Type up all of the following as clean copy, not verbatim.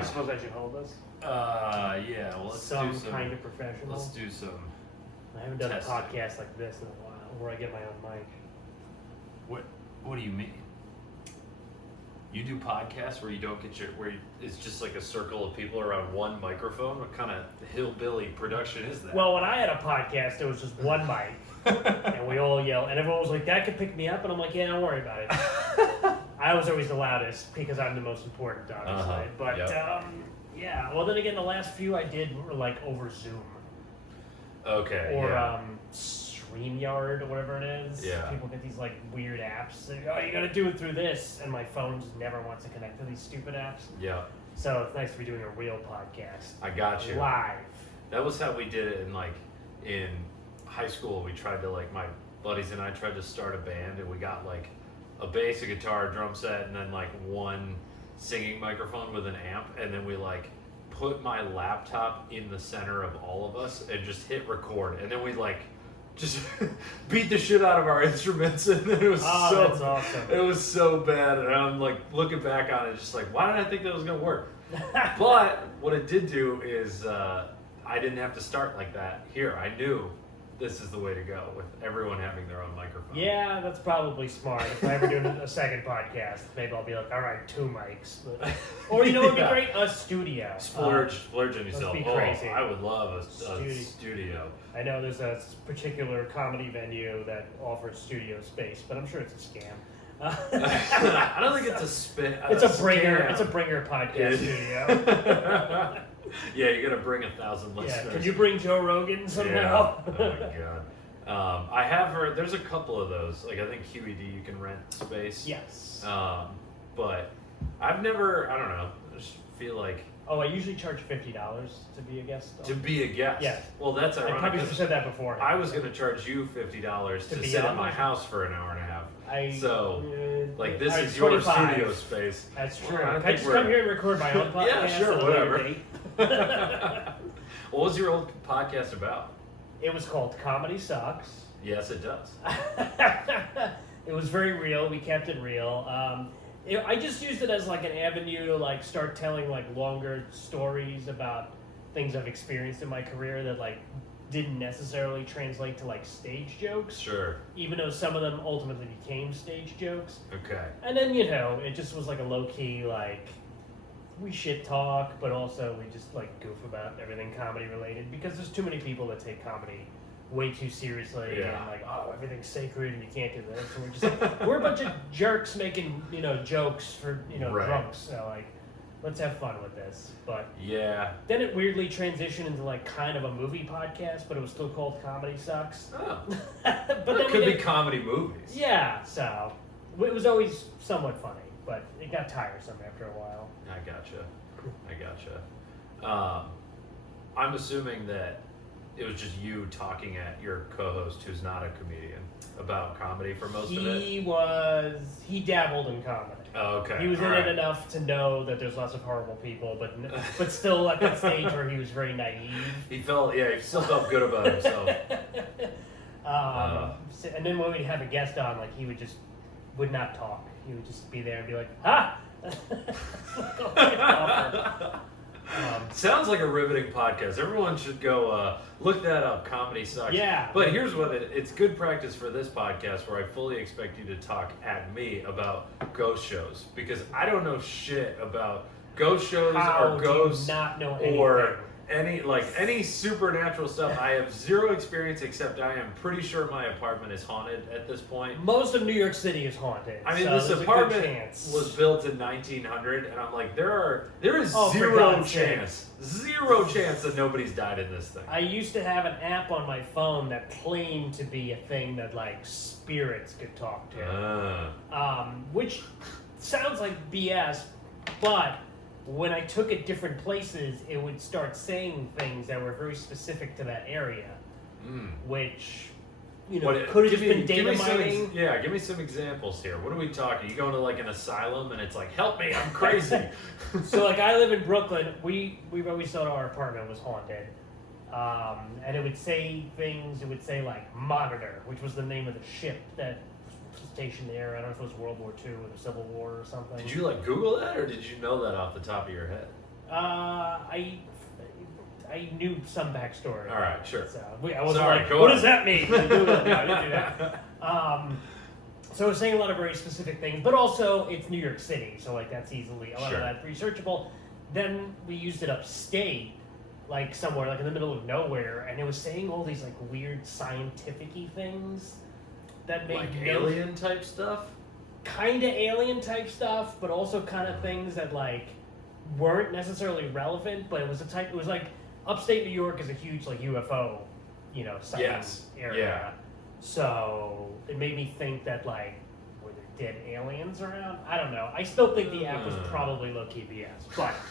I suppose I should hold this. Yeah. Well, let's do some kind of professional. Let's do some. I haven't done testing. a podcast like this in a while, where I get my own mic. What do you mean? You do podcasts where you don't get it's just like a circle of people around one microphone? What kind of hillbilly production is that? Well, when I had a podcast, there was just one mic, and we all yelled, and everyone was like, "That could pick me up," and I'm like, "Yeah, don't worry about it." I was always the loudest because I'm the most important, obviously. But yeah. Well, then again, the last few I did were like over Zoom. Okay. Or StreamYard or whatever it is. Yeah. People get these like weird apps. Like, oh, you gotta do it through this, and my phone just never wants to connect to these stupid apps. Yeah. So it's nice to be doing a real podcast. I got you. Live. That was how we did it in high school. We tried to my buddies and I tried to start a band, and we got like a bass, a guitar, a drum set, and then like one singing microphone with an amp, and then we put my laptop in the center of all of us and just hit record, and then we just beat the shit out of our instruments, and then it was that's awesome. It was so bad, and I'm looking back on it, just why did I think that was gonna work? But what it did do is I didn't have to start like that here. I knew this is the way to go with everyone having their own microphone. Yeah, that's probably smart. If I ever do a second podcast, maybe I'll be like, all right, 2 mics. But, or you know what would be great? A studio. Splurge on yourself. Let's be crazy. I would love a studio. I know there's a particular comedy venue that offers studio space, but I'm sure it's a scam. I don't think it's a spin. It's a bringer. It's a bringer podcast studio. Yeah, you got to bring 1,000 listeners. Yeah, can you bring Joe Rogan somehow? Yeah. Oh my god. I have heard there's a couple of those. I think QED you can rent space. Yes. But I've never. I don't know. I just feel like. Oh, I usually charge $50 to be a guest. To be a guest. Yes. Well, that's ironic. I probably should have said that before. I was going to charge you $50 to sit at my house for an hour and a half. This is your 25. studio space. That's true. Can I just come here and record my own podcast? Yeah, sure, whatever. What was your old podcast about? It was called Comedy Sucks. Yes, it does. It was very real. We kept it real. I just used it as an avenue to start telling longer stories about things I've experienced in my career that didn't necessarily translate to stage jokes. Sure. Even though some of them ultimately became stage jokes. Okay. And then it just was a low key we shit talk, but also we just goof about everything comedy related, because there's too many people that take comedy way too seriously and everything's sacred and you can't do this, and we're just we're a bunch of jerks making jokes for right. drunks, so let's have fun with this. But yeah, then it weirdly transitioned into kind of a movie podcast, but it was still called Comedy Sucks. Oh. But then it could be comedy movies. Yeah, so it was always somewhat funny, but it got tiresome after a while. I gotcha. I'm assuming that it was just you talking at your co-host, who's not a comedian, about comedy for most of it? He dabbled in comedy. Oh, okay. He was in it enough to know that there's lots of horrible people, but still at that stage where he was very naive. He still felt good about himself. And then when we'd have a guest on, he would not talk. He would just be there and be like, "Ah!" Sounds like a riveting podcast. Everyone should go look that up. Comedy Sucks. Yeah. But here's what it's good practice for this podcast, where I fully expect you to talk at me about ghost shows, because I don't know shit about ghost shows or ghosts, do you not know anything? Or any supernatural stuff. I have zero experience, except I am pretty sure my apartment is haunted at this point. Most of New York City is haunted. I mean, this apartment was built in 1900, and I'm there is zero chance that nobody's died in this thing. I used to have an app on my phone that claimed to be a thing that spirits could talk to, which sounds like BS, but when I took it different places, it would start saying things that were very specific to that area, which, could have just been data mining. Give me some examples here. What are we talking? You going to an asylum and it's help me, I'm crazy. So I live in Brooklyn. We always thought our apartment was haunted. And it would say things, it would say Monitor, which was the name of the ship that stationed there. I don't know if it was World War II or the Civil War or something. Did you Google that, or did you know that off the top of your head? I knew some backstory. All right, sure. So I wasn't Sorry, like, go what on. does that mean? No, I didn't do that. So I was saying a lot of very specific things, but also it's New York City, so like that's easily a lot Sure. of that researchable. Then we used it upstate, like somewhere like in the middle of nowhere, and it was saying all these like weird scientific-y things that made Like no alien type stuff? kind of alien type stuff, but also kind of things that like weren't necessarily relevant. But it was it was like upstate New York is a huge like UFO, sighting Yes. area. Yeah. So it made me think that like were there dead aliens around? I don't know. I still think the app was probably low key BS,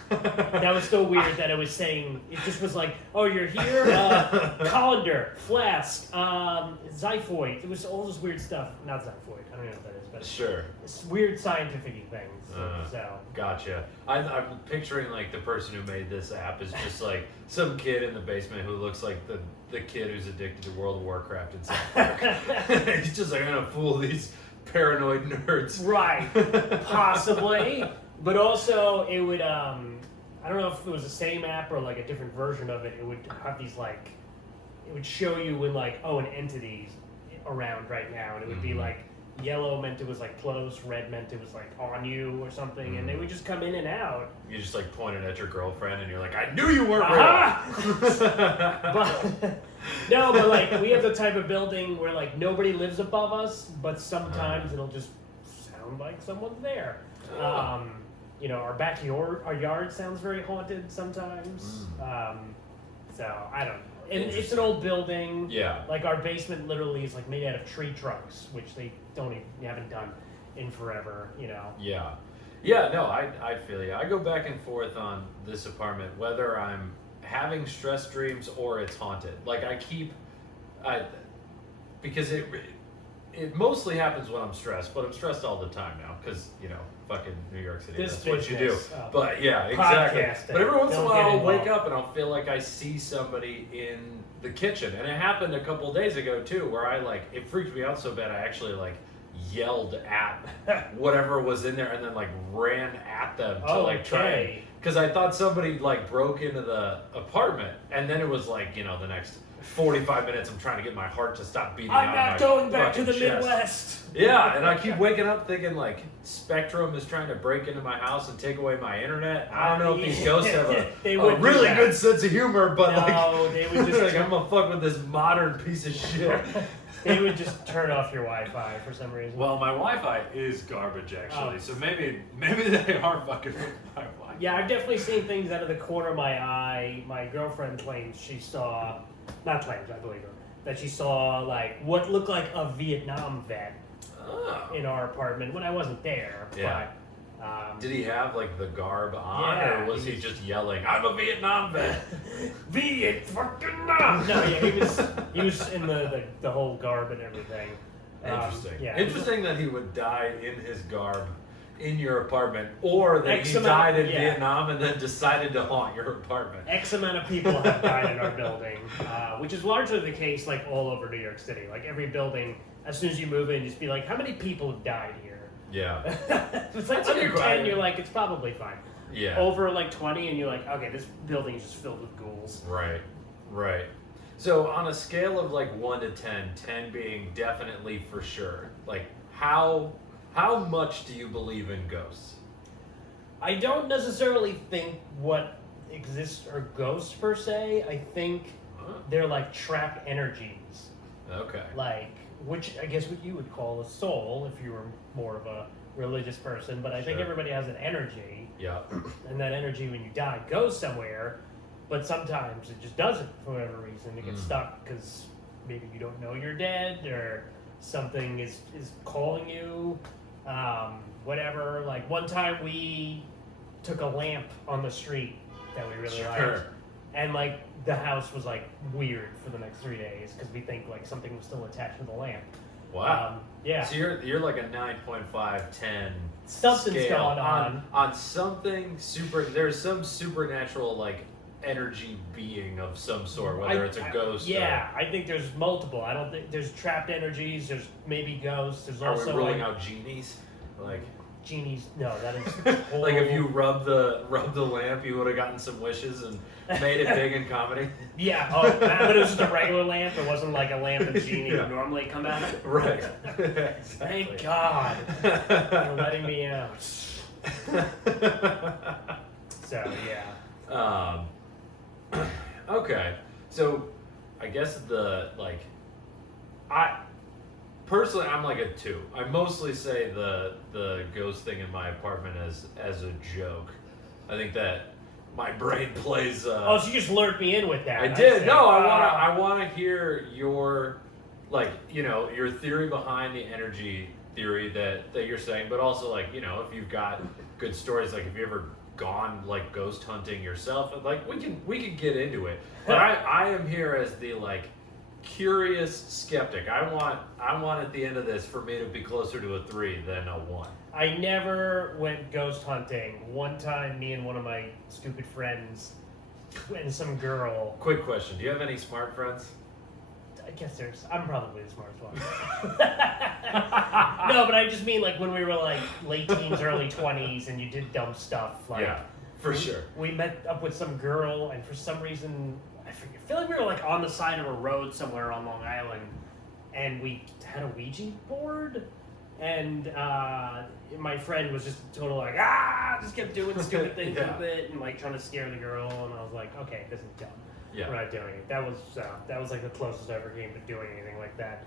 but that was still weird that it was saying it just was like, oh, you're here, colander, flask, xiphoid. It was all this weird stuff. Not xiphoid. I don't know what that is, but Sure. it's weird scientific things. So Gotcha. I'm picturing like the person who made this app is just like some kid in the basement who looks like the kid who's addicted to World of Warcraft in South Park. He's just like, I'm gonna fool these paranoid nerds. right, possibly, but also it would I don't know if it was the same app or like a different version of it. It would have these like it would show you when like an entity's around right now, and it would be like yellow meant it was like close, red meant it was like on you or something, and they would just come in and out. You just like pointed at your girlfriend and you're like, I knew you weren't but but like we have the type of building where like nobody lives above us, but sometimes it'll just sound like someone's there. Our yard sounds very haunted sometimes. So I don't know. And it's an old building. Yeah. Like our basement literally is like made out of tree trunks, which they haven't done in forever, Yeah. Yeah, no, I feel you. I go back and forth on this apartment, whether I'm having stress dreams or it's haunted. Like because it mostly happens when I'm stressed, but I'm stressed all the time now because, fucking New York City, that's what you do. But yeah, exactly. Podcasting. But every once in a Don't while get I'll wake involved. up and I'll feel like I see somebody in the kitchen. And it happened a couple days ago too, where it freaked me out so bad I actually yelled at whatever was in there and then ran at them to try, because I thought somebody broke into the apartment, and then it was the next 45 minutes I'm trying to get my heart to stop beating. I'm not going back to the chest. Midwest. Yeah, and I keep waking up thinking Spectrum is trying to break into my house and take away my internet. I don't know if these ghosts have a really good sense of humor, but no, they would just I'm gonna fuck with this modern piece of shit. They would just turn off your Wi-Fi for some reason. Well, my Wi-Fi is garbage actually, so maybe they are fucking with my Wi-Fi. Yeah, I've definitely seen things out of the corner of my eye. My girlfriend claims she saw, not claims, I believe her, that she saw what looked like a Vietnam vet in our apartment when I wasn't there. Yeah. But, did he have the garb on, yeah, or was he just yelling, "I'm a Vietnam vet"? Viet fucking Nam! No, yeah, he was in the whole garb and everything. Interesting. Yeah. Interesting that he would die in his garb in your apartment, or that X he amount- died in yeah. Vietnam and then decided to haunt your apartment. X amount of people have died in our building, which is largely the case all over New York City. Every building, as soon as you move in, just be how many people have died here? Yeah. It's That's a under good 10, question. you're it's probably fine. Yeah. Over 20, and you're okay, this building is just filled with ghouls. Right. So on a scale of 1 to 10, 10 being definitely for sure, how much do you believe in ghosts? I don't necessarily think what exists are ghosts per se. I think they're trapped energies. Okay. Which I guess what you would call a soul if you were more of a religious person, but I think Sure. everybody has an energy, Yeah. and that energy when you die goes somewhere, but sometimes it just doesn't for whatever reason. It gets stuck because maybe you don't know you're dead, or something is calling you, whatever. One time we took a lamp on the street that we really liked, and the house was weird for the next 3 days because we think something was still attached to the lamp. Wow. Yeah. So you're a 9.5, 10 Something's scale going on something super. There's some supernatural energy being of some sort, whether it's a ghost. Yeah, I think there's multiple. I don't think there's trapped energies. There's maybe ghosts. There's Are also we ruling out genies? Genies, no, that is total... Like if you rub the lamp, you would have gotten some wishes and made it big in comedy. Yeah, but it was just a regular lamp. It wasn't like a lamp that Genie Yeah. would normally come out. Right. Thank God for letting me out. So, yeah. Okay. So, I guess personally, I'm like a 2. I mostly say the ghost thing in my apartment as a joke. I think that my brain plays. So you just lured me in with that. I did. See. No, I wanna hear your your theory behind the energy theory that you're saying, but also if you've got good stories, like if you ever gone like ghost hunting yourself, we can get into it. But I am here as the curious skeptic. I want at the end of this for me to be closer to a 3 than a 1. I never went ghost hunting. One time, me and one of my stupid friends and some girl. Quick question: do you have any smart friends? I guess I'm probably the smartest one. No, but I just mean when we were late teens, early 20s, and you did dumb stuff. Yeah, for sure. We met up with some girl, and for some reason, I feel like we were on the side of a road somewhere on Long Island, and we had a Ouija board, and my friend was just totally just kept doing stupid things with it, and trying to scare the girl, and I was like, okay, this is dumb. Yeah. We're not doing it. That was the closest I ever came to doing anything like that.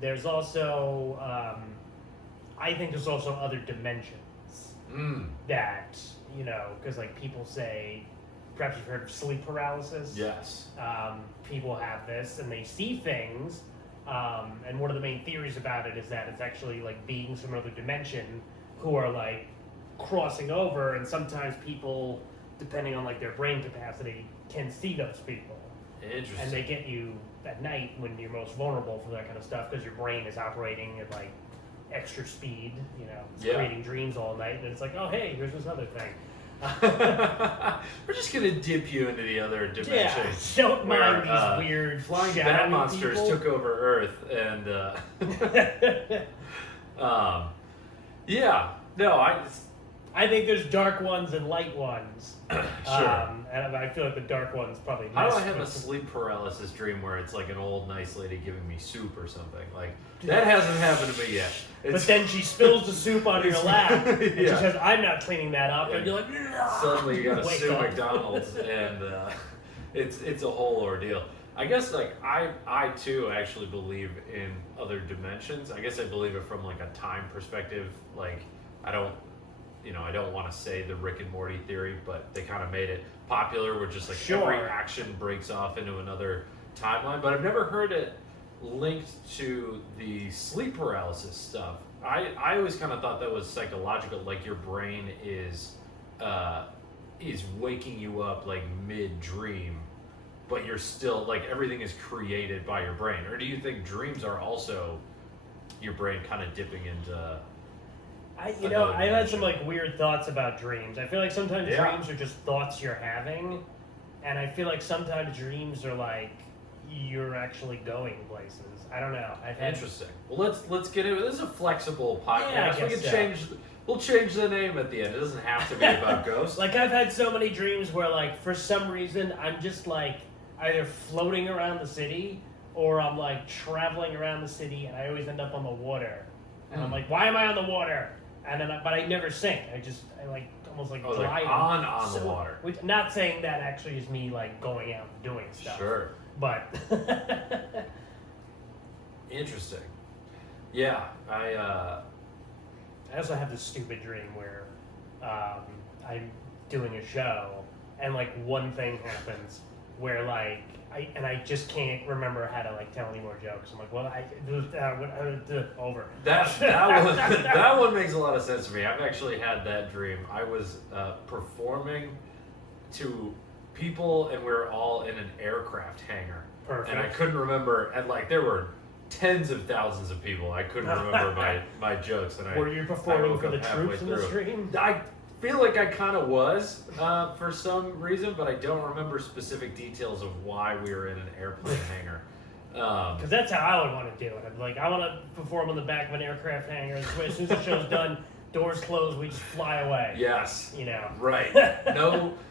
There's also, I think there's also other dimensions that, because people say, perhaps you've heard of sleep paralysis. Yes. People have this and they see things, and one of the main theories about it is that it's actually beings from another dimension who are crossing over, and sometimes people, depending on their brain capacity, can see those people. Interesting. And they get you at night when you're most vulnerable for that kind of stuff, because your brain is operating at extra speed, it's creating dreams all night, and it's oh hey, here's this other thing. We're just gonna dip you into the other dimension. Yeah, don't mind these weird flying shadowy bat monsters people. took over Earth, and yeah, no, I think there's dark ones and light ones. Sure. And I feel like the dark ones probably. How do I have a sleep paralysis dream where it's an old nice lady giving me soup or something? That hasn't happened to me yet. But then she spills the soup on your lap, and she Yeah. says, "I'm not cleaning that up," and you're suddenly you got to Wake sue up. McDonald's, and it's a whole ordeal. I guess I too actually believe in other dimensions. I guess I believe it from a time perspective. I don't want to say the Rick and Morty theory, but they kind of made it popular where just every action breaks off into another timeline. But I've never heard it linked to the sleep paralysis stuff. I always kind of thought that was psychological, your brain is waking you up mid-dream, but you're still everything is created by your brain. Or do you think dreams are also your brain kind of dipping into I've had some weird thoughts about dreams. I feel like sometimes dreams are just thoughts you're having, and I feel like sometimes dreams are you're actually going places. I don't know. Interesting. Well, let's get into it. This is a flexible podcast. Yeah, I we guess can so. We'll change the name at the end. It doesn't have to be about ghosts. I've had so many dreams where for some reason I'm just either floating around the city or I'm traveling around the city, and I always end up on the water. And I'm why am I on the water? And then, but I never sink. I almost glide on the water. Which, not saying that actually is me going out and doing stuff. Sure. But interesting. Yeah, I also have this stupid dream where I'm doing a show, and one thing happens where I just can't remember how to tell any more jokes. I'm over. That one makes a lot of sense to me. I've actually had that dream. I was performing to people, and we were all in an aircraft hangar. Perfect. And I couldn't remember, and there were tens of thousands of people. I couldn't remember my jokes. And were you performing for the troops in the stream? I feel like I kind of was for some reason, but I don't remember specific details of why we were in an airplane hangar. Because that's how I would want to do it. I'm like, I want to perform on the back of an aircraft hangar. As soon as the show's done, doors close, we just fly away. Yes. You know. Right.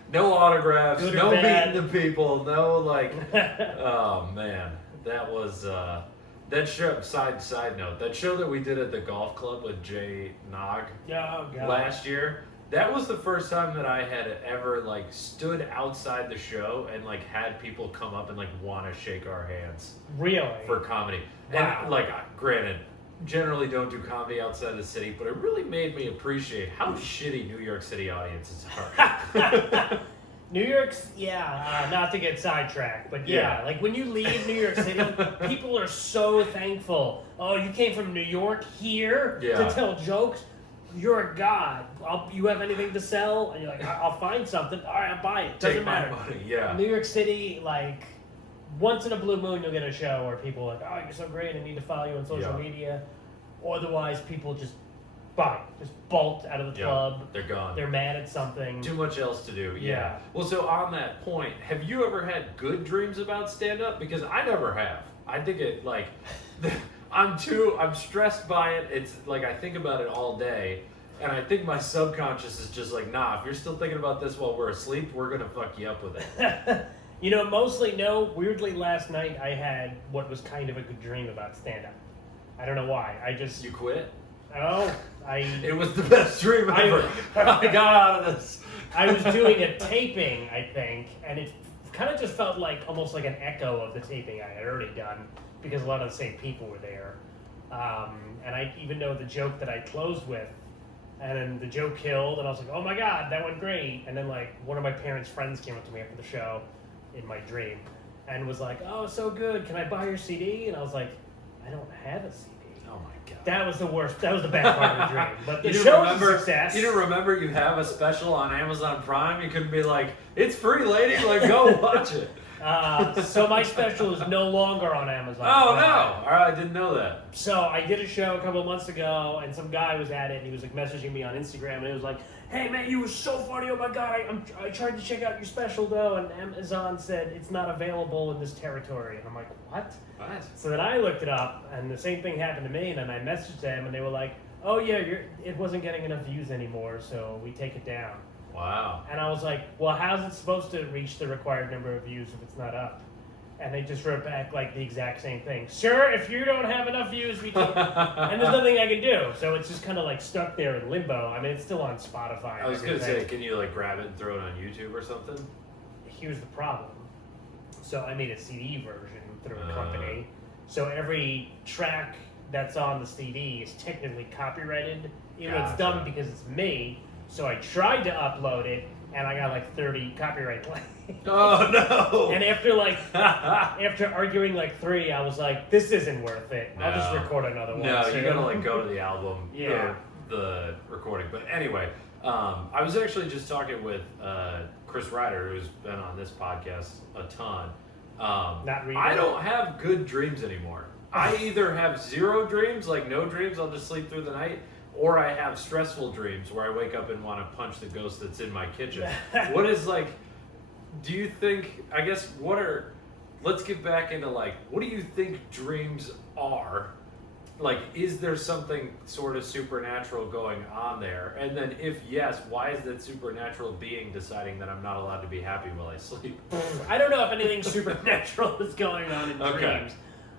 No autographs, Good or no bad. meeting the people, no like. Oh man, that was that show. Side note, that show that we did at the golf club with Jay Nog Oh, God. last year. That was the first time that I had ever like stood outside the show and like had people come up and like want to shake our hands Really? for comedy. Wow. And like, granted, generally don't do comedy outside the city, but it really made me appreciate how shitty New York City audiences are. New York's, not to get sidetracked, but yeah, like when you leave New York City, people are so thankful. Oh, you came from New York here to tell jokes? You're a god. You have anything to sell? And you're like, I'll find something. All right, I'll buy it. Doesn't Take my matter. money, yeah. New York City, like, once in a blue moon, you'll get a show where people are like, oh, you're so great, I need to follow you on social media. Otherwise, people just bolt out of the club. They're gone. They're mad at something. Too much else to do. Yeah. Well, so on that point, have you ever had good dreams about stand-up? Because I never have. I think it like I'm stressed by it. It's like I think about it all day, and I think my subconscious is just like, nah. If you're still thinking about this while we're asleep, we're gonna fuck you up with it. You know, mostly no. Weirdly, last night I had what was kind of a good dream about stand-up. I don't know why. You quit? Oh, It was the best dream ever. I got out of this. I was doing a taping, I think, and it kind of just felt like almost like an echo of the taping I had already done because a lot of the same people were there. And I even know the joke that I closed with, and then the joke killed, and I was like, oh my God, that went great. And then like one of my parents' friends came up to me after the show in my dream and was like, oh, so good. Can I buy your CD? And I was like, I don't have a CD. Oh my God. That was the worst. That was the bad part of the dream. But the show was a success. You didn't remember you have a special on Amazon Prime? You couldn't be like, it's free, lady. Like, go watch it. So my special is no longer on Amazon. Oh, no. All right, I didn't know that. So I did a show a couple of months ago, and some guy was at it, and he was like messaging me on Instagram, and he was like, hey, man, you were so funny. Oh, my God. I tried to check out your special, though, and Amazon said it's not available in this territory. And I'm like, what? What? So then I looked it up, and the same thing happened to me, and then I messaged them, and they were like, oh, yeah, it wasn't getting enough views anymore, so we take it down. Wow. And I was like, well, how's it supposed to reach the required number of views if it's not up? And they just wrote back like the exact same thing. Sir, if you don't have enough views, we can't. And there's nothing I can do. So it's just kind of like stuck there in limbo. I mean, it's still on Spotify. I was going to say, can you like grab it and throw it on YouTube or something? Here's the problem. So I made a CD version through a company. So every track that's on the CD is technically copyrighted, even though it's done because it's me. So I tried to upload it, and I got like 30 copyright claims. Oh no! And after arguing like 3, I was like, this isn't worth it. I'll just record another one. No, soon. you gotta like go to the album, Yeah. or the recording. But anyway, I was actually just talking with Chris Ryder, who's been on this podcast a ton. Not really. I don't have good dreams anymore. I either have 0 dreams, like no dreams, I'll just sleep through the night, or I have stressful dreams where I wake up and want to punch the ghost that's in my kitchen. What is like, do you think, I guess, let's get back into like, what do you think dreams are? Like, is there something sort of supernatural going on there? And then if yes, why is that supernatural being deciding that I'm not allowed to be happy while I sleep? I don't know if anything supernatural is going on in Okay. dreams.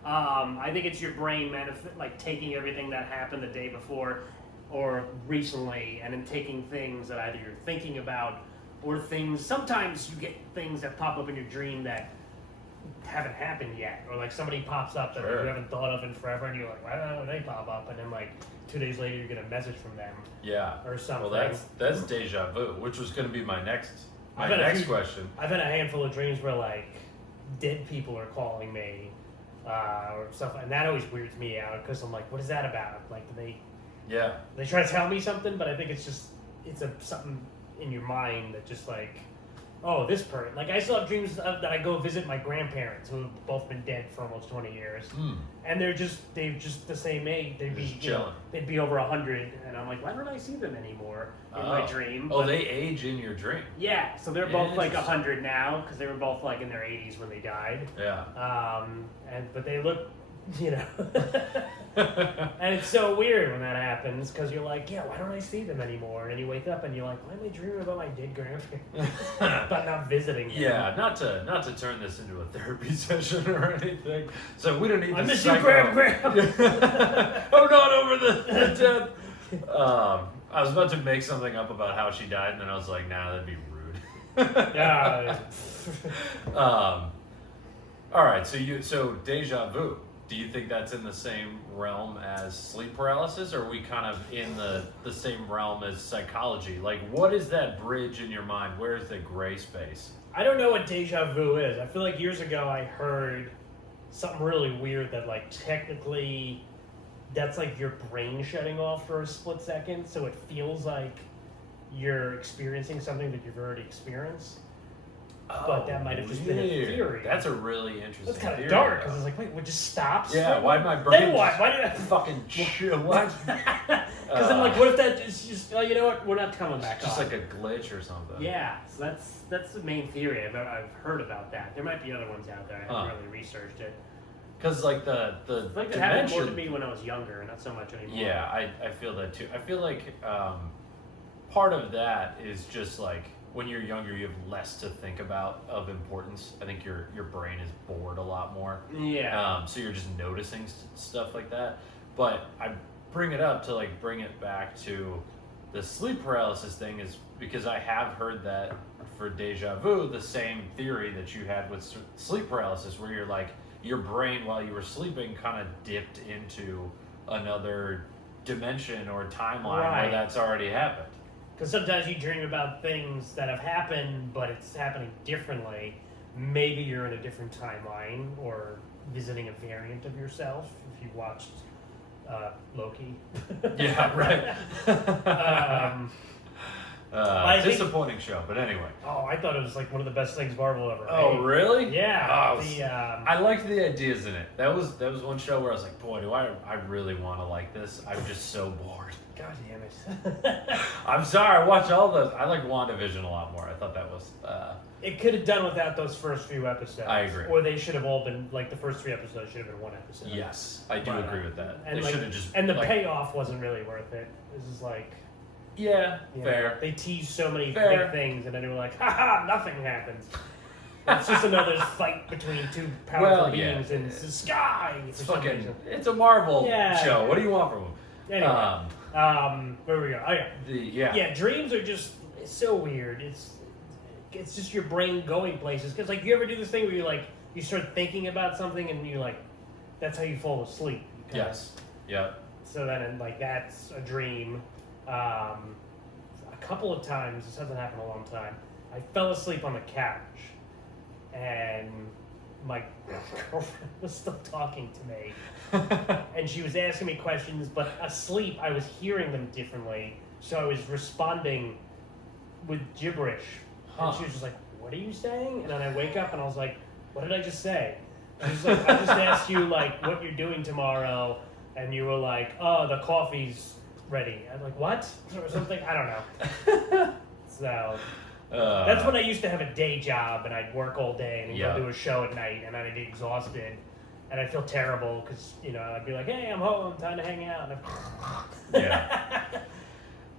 I think it's your brain like taking everything that happened the day before or recently and then taking things that either you're thinking about or things, sometimes you get things that pop up in your dream that haven't happened yet, or like somebody pops up that you haven't thought of in forever and you're like, why don't they pop up? And then like 2 days later you get a message from them. Yeah. Or something. Well, that's deja vu, which was going to be my next question. I've had a handful of dreams where like dead people are calling me or stuff, and that always weirds me out because I'm like, what is that about? Like, they try to tell me something, but I think it's something in your mind that just like oh, this person. Like, I still have dreams that I go visit my grandparents who have both been dead for almost 20 years. And they're just the same age. They'd be chilling. They'd be over 100, and I'm like, why don't I see them anymore in my dream? Oh, they age in your dream. Yeah, so they're both like 100 now because they were both like in their 80s when they died. Yeah. But they look, you know. And it's so weird when that happens because you're like, yeah, why don't I see them anymore? And then you wake up and you're like, why am I dreaming about my dead grandparents? But not visiting them. Yeah, not to turn this into a therapy session or anything. So we don't need I to miss you, Graham. Oh, not over the death. I was about to make something up about how she died, and then I was like, nah, that'd be rude. Yeah. All right, so deja vu. Do you think that's in the same realm as sleep paralysis, or are we kind of in the same realm as psychology? Like, what is that bridge in your mind? Where is the gray space? I don't know what deja vu is. I feel like years ago I heard something really weird that, like, technically that's like your brain shutting off for a split second, so it feels like you're experiencing something that you've already experienced. But that might have just been a theory. That's a really interesting That's kind theory. of dark, because it's like, wait, what just stops? Yeah, why'd my brain Then what? just Why did I fucking chill? What? Because I'm like, what if that is just, oh, you know what, we're not coming back Just on. like a glitch or something. Yeah, so that's the main theory. I've heard about that. There might be other ones out there. I haven't really researched it. Because like the Like that happened more to me when I was younger, not so much anymore. Yeah, I feel that too. I feel like part of that is just like when you're younger, you have less to think about of importance. I think your brain is bored a lot more. Yeah. So you're just noticing stuff like that. But I bring it up to like bring it back to the sleep paralysis thing is because I have heard that for deja vu, the same theory that you had with sleep paralysis, where you're like, your brain while you were sleeping kind of dipped into another dimension or timeline where that's already happened. Because sometimes you dream about things that have happened, but it's happening differently. Maybe you're in a different timeline or visiting a variant of yourself if you watched Loki. Yeah, right. Disappointing show, but anyway. Oh, I thought it was like one of the best things Marvel ever made. Oh, really? Yeah. I liked the ideas in it. That was one show where I was like, boy, do I really want to like this. I'm just so bored. God damn it. I'm sorry, I watched all those. I like WandaVision a lot more. I thought that was... It could have done without those first few episodes. I agree. Or they should have all been, like, the first 3 episodes should have been 1 episode. Yes, I do agree with that. And they like, should have just... And the like, payoff wasn't really worth it. This is like... Yeah, fair. They teased so many big things, and then they were like, haha, nothing happens. It's just another fight between 2 powerful beings in the sky. It's fucking... It's a Marvel show. What do you want from them? Anyway, where we go? Oh, yeah. Yeah, dreams are just so weird. It's just your brain going places. Because, like, you ever do this thing where you start thinking about something and you like, that's how you fall asleep. Yes. Yeah. So then, like, that's a dream. A couple of times, this hasn't happened in a long time, I fell asleep on the couch and my girlfriend was still talking to me and she was asking me questions, but asleep I was hearing them differently, so I was responding with gibberish. And she was just like, what are you saying? And then I wake up and I was like, what did I just say? She was like, I just asked you like what you're doing tomorrow, and you were like, oh, the coffee's ready. I'm like, what? Or something? I don't know. So that's when I used to have a day job and I'd work all day and go do a show at night, and I'd be exhausted and I'd feel terrible because, you know, I'd be like, hey, I'm home, time to hang out.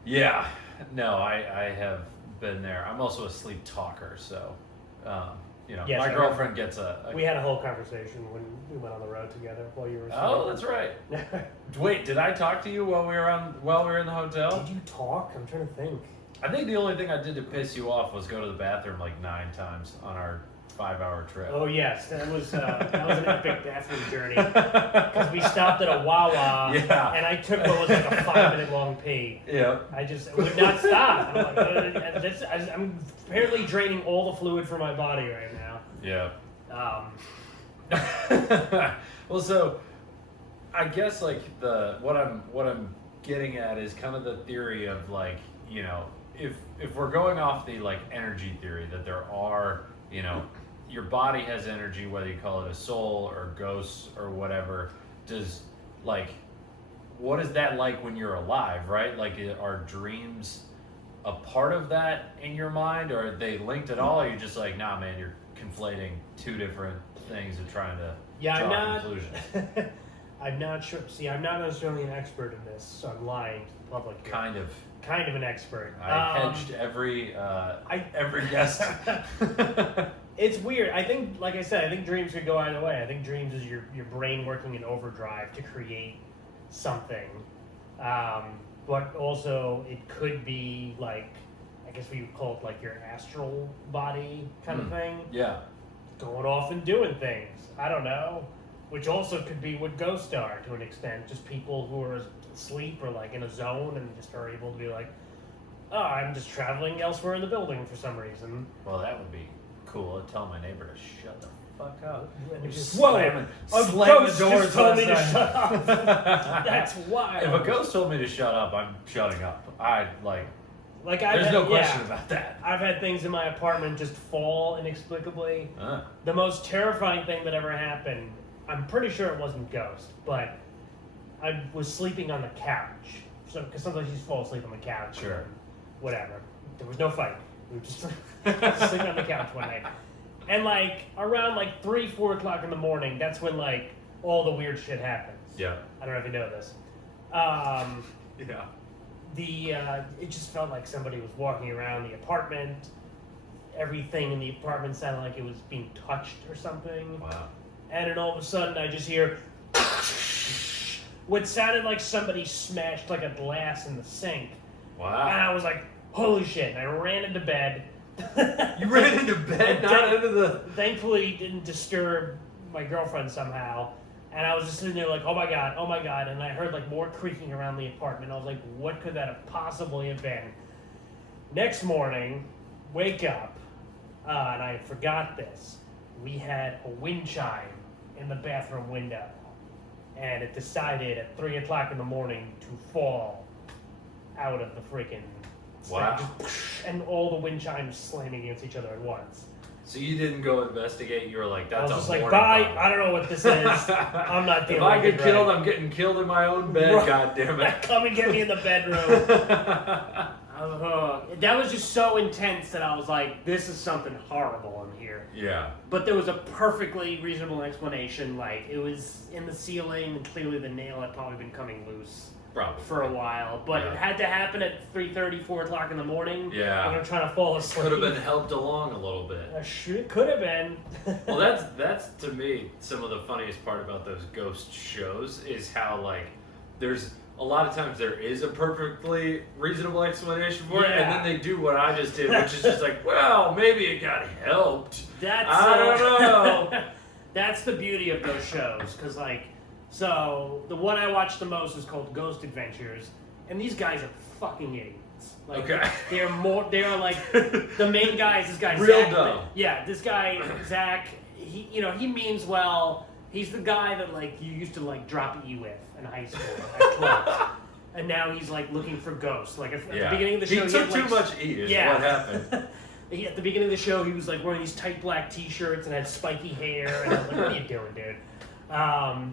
Yeah. No, I have been there. I'm also a sleep talker, so you know, my girlfriend gets We had a whole conversation when we went on the road together while you were asleep. Oh, that's right. Wait, did I talk to you while we were in the hotel? Did you talk? I'm trying to think. I think the only thing I did to piss you off was go to the bathroom like 9 times on our 5-hour trip. Oh yes, that was an epic bathroom journey because we stopped at a Wawa and I took what was like a 5-minute long pee. Yeah. I just would not stop. I'm like, I'm apparently draining all the fluid from my body right now. Yeah. Well, so I guess like what I'm getting at is kind of the theory of like, you know, if we're going off the like energy theory that there are, you know, your body has energy, whether you call it a soul or ghosts or whatever, does like, what is that like when you're alive, right? Like, are dreams a part of that in your mind, or are they linked at all? Or you're just like, nah, man, you're conflating two different things and trying to draw conclusions. I'm not sure. See, I'm not necessarily an expert in this, so I'm lying to the public here. Kind of an expert. I hedged every guess. It's weird. I think, like I said, I think dreams could go either way. I think dreams is your brain working in overdrive to create something. But also it could be like, I guess we would call it like your astral body kind of thing. Yeah. Going off and doing things. I don't know. Which also could be what ghosts are to an extent. Just people who are asleep or like in a zone and just are able to be like, oh, I'm just traveling elsewhere in the building for some reason. Well, that would be cool. I'd tell my neighbor to shut the fuck up. And just Slam the ghost doors just told me to outside. shut up. That's wild. If a ghost told me to shut up, I'm shutting up. There's no question about that. I've had things in my apartment just fall inexplicably. The most terrifying thing that ever happened, I'm pretty sure it wasn't ghost, but I was sleeping on the couch. So, because sometimes you just fall asleep on the couch. Sure. Whatever. There was no fight. We were just sleeping on the couch one night. And like around like 3-4 o'clock in the morning, that's when like all the weird shit happens. Yeah. I don't know if you know this. Yeah. It just felt like somebody was walking around the apartment. Everything in the apartment sounded like it was being touched or something. Wow. And then all of a sudden I just hear what sounded like somebody smashed like a glass in the sink. Wow. And I was like, holy shit. And I ran into bed. You ran into bed, not into the... Thankfully, didn't disturb my girlfriend somehow. And I was just sitting there like, oh my god. And I heard like more creaking around the apartment. I was like, what could that have possibly have been? Next morning, wake up, and I forgot this. We had a wind chime in the bathroom window. And it decided at 3 o'clock in the morning to fall out of the freaking... Wow. And all the wind chimes slamming against each other at once. So you didn't go investigate. You were like, "That's I was just a like, warning bye. button." I don't know what this is. I'm not dealing If I with get it killed, right. I'm getting killed in my own bed. Right. God damn it! Come and get me in the bedroom. That was just so intense that I was like, this is something horrible in here. Yeah. But there was a perfectly reasonable explanation. Like, it was in the ceiling, and clearly the nail had probably been coming loose. Probably. For a while. But Yeah. it had to happen at 3:30, 4 o'clock in the morning. Yeah. When I'm trying to fall asleep. Could have been helped along a little bit. It could have been. Well, that's to me some of the funniest part about those ghost shows is how like there's a lot of times there is a perfectly reasonable explanation for it, and then they do what I just did, which is just like, well, maybe it got helped. I don't know. That's the beauty of those shows, because like, so the one I watched the most is called Ghost Adventures, and these guys are fucking idiots. Like, Okay. They are like the main guy is this guy Real Zach. dumb. Yeah, this guy Zach. He means well. He's the guy that like you used to like drop E with in high school at clubs, and now he's like looking for ghosts. Like at the beginning of the show, he took had, too like, much E. Is what happened. At the beginning of the show, he was like wearing these tight black T-shirts and had spiky hair, and I was like, "What are you doing, dude?"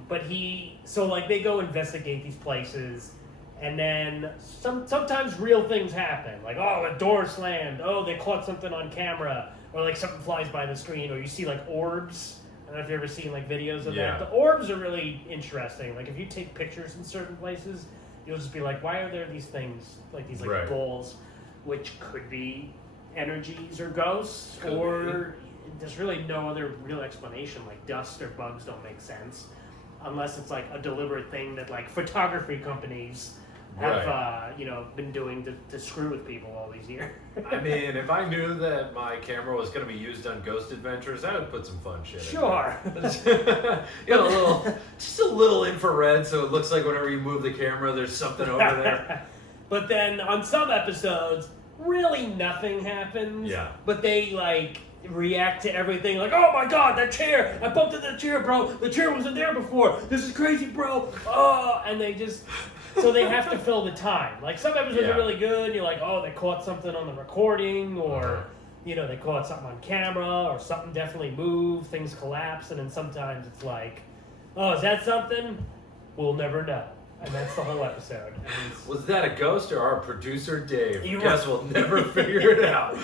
But they go investigate these places, and then sometimes real things happen, like a door slammed, they caught something on camera, or like something flies by the screen, or you see like orbs. I don't know if you've ever seen like videos of that. The orbs are really interesting. Like if you take pictures in certain places, you'll just be like, why are there these things like these like balls, which could be energies or ghosts, there's really no other real explanation. Like dust or bugs don't make sense unless it's like a deliberate thing that like photography companies have been doing to screw with people all these years. I mean, if I knew that my camera was going to be used on Ghost Adventures, I would put some fun shit Sure. in there. Just a little infrared, so it looks like whenever you move the camera, there's something over there. But then on some episodes, really nothing happens. Yeah. But they like react to everything like, oh my god, that chair! I bumped into the chair, bro. The chair wasn't there before. This is crazy, bro. Oh, and they just. So they have to fill the time. Like some episodes are really good. You're like, oh, they caught something on the recording, or they caught something on camera, or something definitely moved. Things collapse, and then sometimes it's like, oh, is that something? We'll never know. And that's the whole episode. Was that a ghost or our producer Dave? You Guess we'll never figure it out.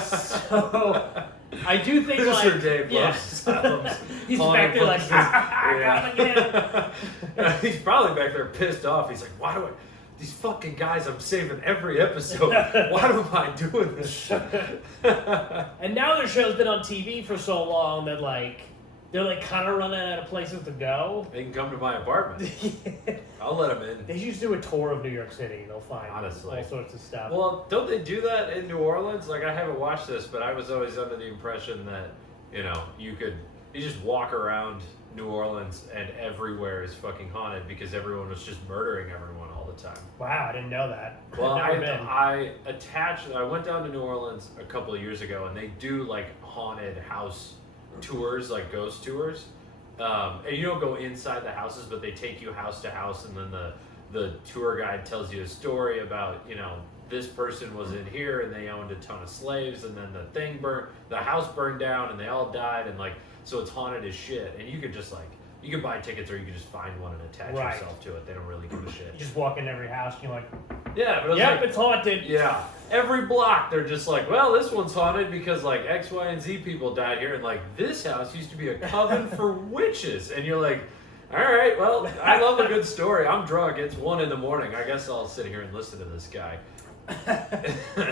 So I do think producer like Dave loves asylums. He's back there like, yeah. again. He's probably back there pissed off. He's like, why do I? These fucking guys, I'm saving every episode. Why am I doing this shit? And now their show's been on TV for so long that like they're like kind of running out of places to go. They can come to my apartment. I'll let them in. They should just do a tour of New York City. They'll find Honestly. all sorts of stuff. Well, don't they do that in New Orleans? Like, I haven't watched this, but I was always under the impression that, you just walk around New Orleans and everywhere is fucking haunted because everyone was just murdering everyone all the time. Wow, I didn't know that. Well, Never been. I went down to New Orleans a couple of years ago, and they do like haunted house tours, like ghost tours. And you don't go inside the houses, but they take you house to house, and then the tour guide tells you a story about, this person was in here and they owned a ton of slaves, and then the house burned down and they all died, and like, so it's haunted as shit. And you could just like, you could buy tickets or you could just find one and attach yourself to it. They don't really give a shit. You just walk in every house and you're like, yeah, but it's haunted. Yeah. Every block, they're just like, well, this one's haunted because like X, Y, and Z people died here, and like this house used to be a coven for witches. And you're like, all right, well, I love a good story. I'm drunk. It's 1 a.m. I guess I'll sit here and listen to this guy.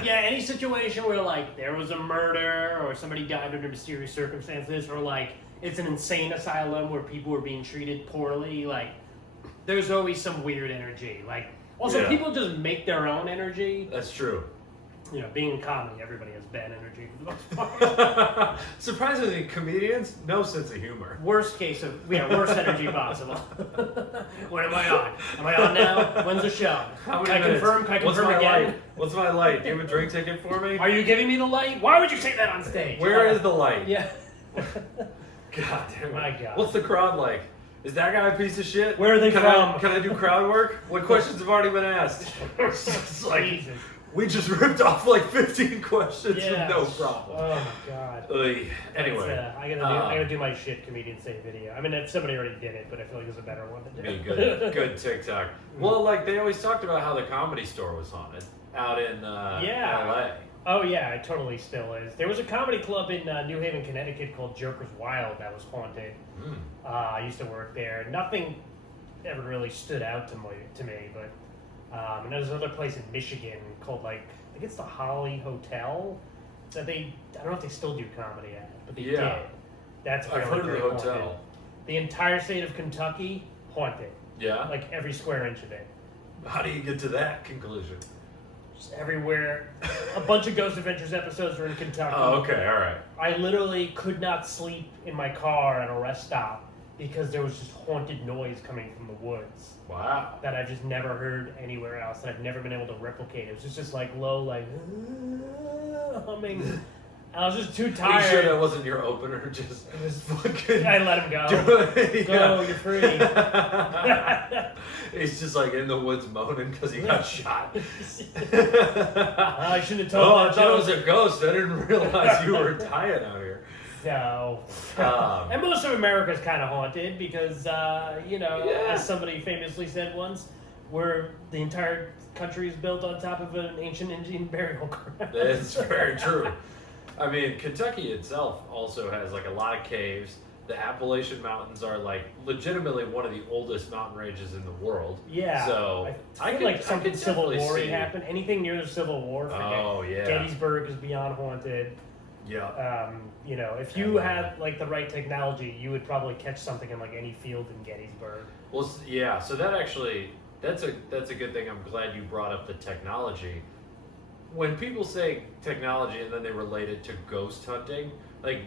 Yeah, any situation where like there was a murder or somebody died under mysterious circumstances, or like it's an insane asylum where people were being treated poorly, like there's always some weird energy. Like also people just make their own energy. That's true. Being in comedy, everybody has bad energy for the most part. Surprisingly, comedians, no sense of humor. Worst worst energy possible. When am I on? Am I on now? When's the show? How many Can I minutes? confirm? Can I confirm again? Light? What's my light? Do you have a drink ticket for me? Are you giving me the light? Why would you say that on stage? Where is the light? Yeah. God damn it. My God. What's the crowd like? Is that guy a piece of shit? Where are they from? Can I do crowd work? What questions have already been asked? It's like, Jesus. we just ripped off like 15 questions Yeah. with no problem. Oh my God. Anyway. I gotta do my shit comedian say video. I mean, if somebody already did it, but I feel like there's a better one to do. Good TikTok. Well, like they always talked about how the Comedy Store was haunted out in LA. Oh yeah, it totally still is. There was a comedy club in New Haven, Connecticut called Joker's Wild that was haunted. I used to work there. Nothing ever really stood out to me, but and there's another place in Michigan called I think it's the Holly Hotel that I don't know if they still do comedy at, but they did. That's I've heard of the hotel. Haunted. The entire state of Kentucky haunted. Yeah. Like every square inch of it. How do you get to that conclusion? Just everywhere. A bunch of Ghost Adventures episodes were in Kentucky. Oh, okay, all right. I literally could not sleep in my car at a rest stop because there was just haunted noise coming from the woods. Wow. That I've just never heard anywhere else. That I've never been able to replicate. It was just like low, like humming. I was just too tired. Are you sure that wasn't your opener? Just it was fucking. I let him go. Go, you're free. He's just like in the woods moaning because he got shot. I shouldn't have told I thought it was a ghost. I didn't realize you were dying out here. So, and most of America is kind of haunted because, as somebody famously said once, the entire country is built on top of an ancient Indian burial ground. That's very true. I mean, Kentucky itself also has like a lot of caves. The Appalachian Mountains are like legitimately one of the oldest mountain ranges in the world. Yeah. So I feel like something Civil War happened. Anything near the Civil War, forget. Oh yeah. Gettysburg is beyond haunted. Yeah. If you had like the right technology, you would probably catch something in like any field in Gettysburg. Well, yeah. So that actually, that's a good thing. I'm glad you brought up the technology. When people say technology and then they relate it to ghost hunting, like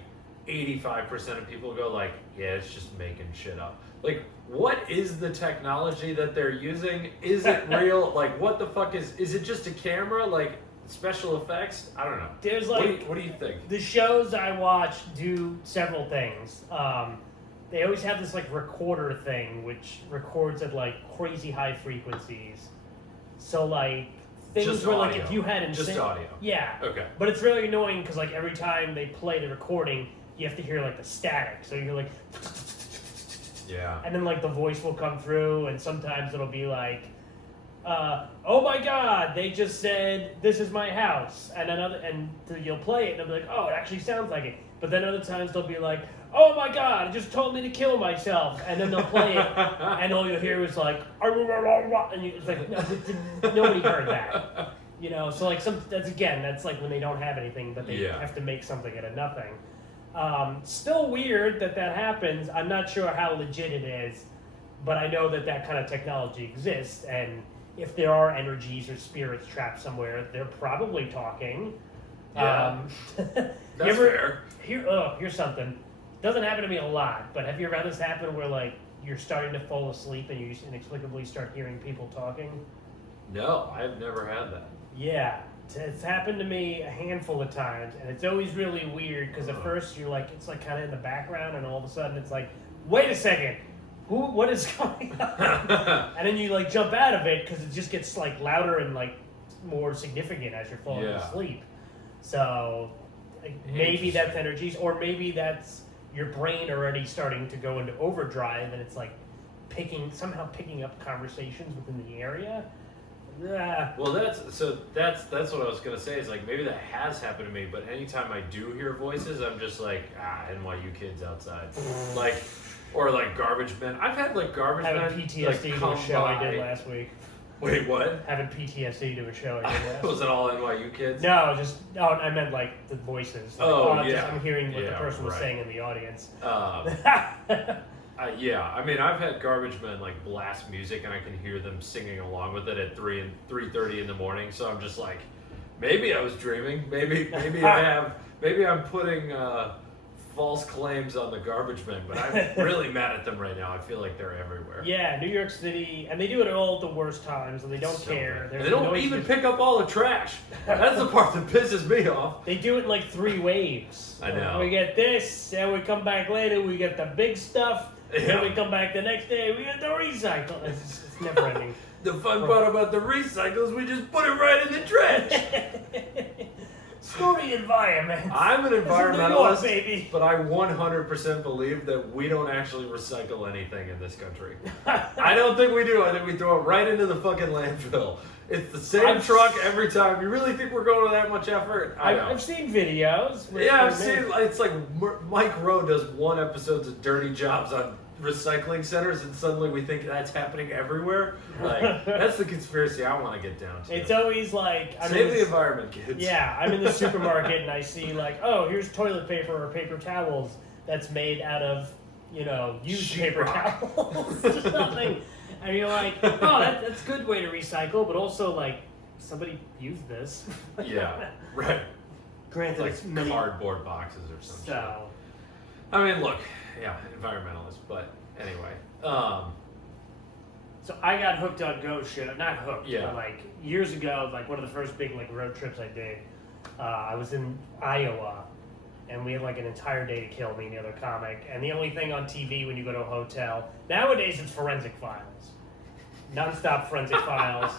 85% of people go like, yeah, it's just making shit up. Like, what is the technology that they're using? Is it real? Like, what the fuck is it just a camera? Like, special effects. I don't know. There's What do you think? The shows I watch do several things. They always have this like recorder thing, which records at like crazy high frequencies. So like things Just where audio. like if you had Just audio. Yeah. Okay. But it's really annoying because like every time they play the recording, you have to hear like the static. So you're like, Yeah. and then like the voice will come through, and sometimes it'll be like, oh my God, they just said this is my house, and you'll play it, and they'll be like, oh, it actually sounds like it. But then other times they'll be like, oh my God, it just told me to kill myself, and then they'll play it, and all you'll hear is like, and it's like, no, nobody heard that, you know. So like that's like when they don't have anything, but they have to make something out of nothing. Still weird that happens. I'm not sure how legit it is, but I know that kind of technology exists, and if there are energies or spirits trapped somewhere, they're probably talking. Yeah. That's fair. Here's something. Doesn't happen to me a lot, but have you ever had this happen where like you're starting to fall asleep and you just inexplicably start hearing people talking? No, I've never had that. Yeah, it's happened to me a handful of times, and it's always really weird because at first you're like, it's like kind of in the background, and all of a sudden it's like, wait a second, what is going on? And then you like jump out of it because it just gets like louder and like more significant as you're falling asleep. So like, maybe that's energies, or maybe that's your brain already starting to go into overdrive, and it's like somehow picking up conversations within the area. Well, that's what I was gonna say. Is like maybe that has happened to me, but anytime I do hear voices, I'm just like, NYU kids outside, like, or like garbage men. I've had like garbage men having PTSD like, to a show I did last week. Wait, what? Having PTSD to a show I did last Was week. it all NYU kids? No, I meant like the voices. Like, I'm hearing what the person was saying in the audience. Yeah, I mean, I've had garbage men like blast music, and I can hear them singing along with it at 3:30 in the morning. So I'm just like, maybe I was dreaming. Maybe I'm putting false claims on the garbage men. But I'm really mad at them right now. I feel like they're everywhere. Yeah, New York City, and they do it all at the worst times, and they don't care. And they don't even pick up all the trash. That's the part that pisses me off. They do it in like 3 waves. I know. We get this, and we come back later. We get the big stuff. Then we come back the next day, we get the recycle. It's never ending. The fun part about the recycles, we just put it right in the trash. Story environment. I'm an environmentalist, baby. but I 100% believe that we don't actually recycle anything in this country. I don't think we do. I think we throw it right into the fucking landfill. It's the same truck every time. You really think we're going to that much effort? I've seen videos. Yeah, I've seen. It's like Mike Rowe does 1 episode of Dirty Jobs on recycling centers, and suddenly we think that's happening everywhere. Like, that's the conspiracy I want to get down to. It's always like save the environment, kids. Yeah, I'm in the supermarket and I see like, oh, here's toilet paper or paper towels that's made out of, used paper towels or something. And you're like, oh, that's a good way to recycle, but also like somebody used this. Yeah, right. Granted, like it's many cardboard boxes or something. So, I mean, look, yeah, environmentalist, but anyway. So I got hooked on ghost shit. Not hooked, Yeah. but like years ago, like one of the first big like road trips I did, I was in Iowa, and we had like an entire day to kill, me and the other comic. And the only thing on TV when you go to a hotel nowadays, it's Forensic Files, nonstop Forensic Files.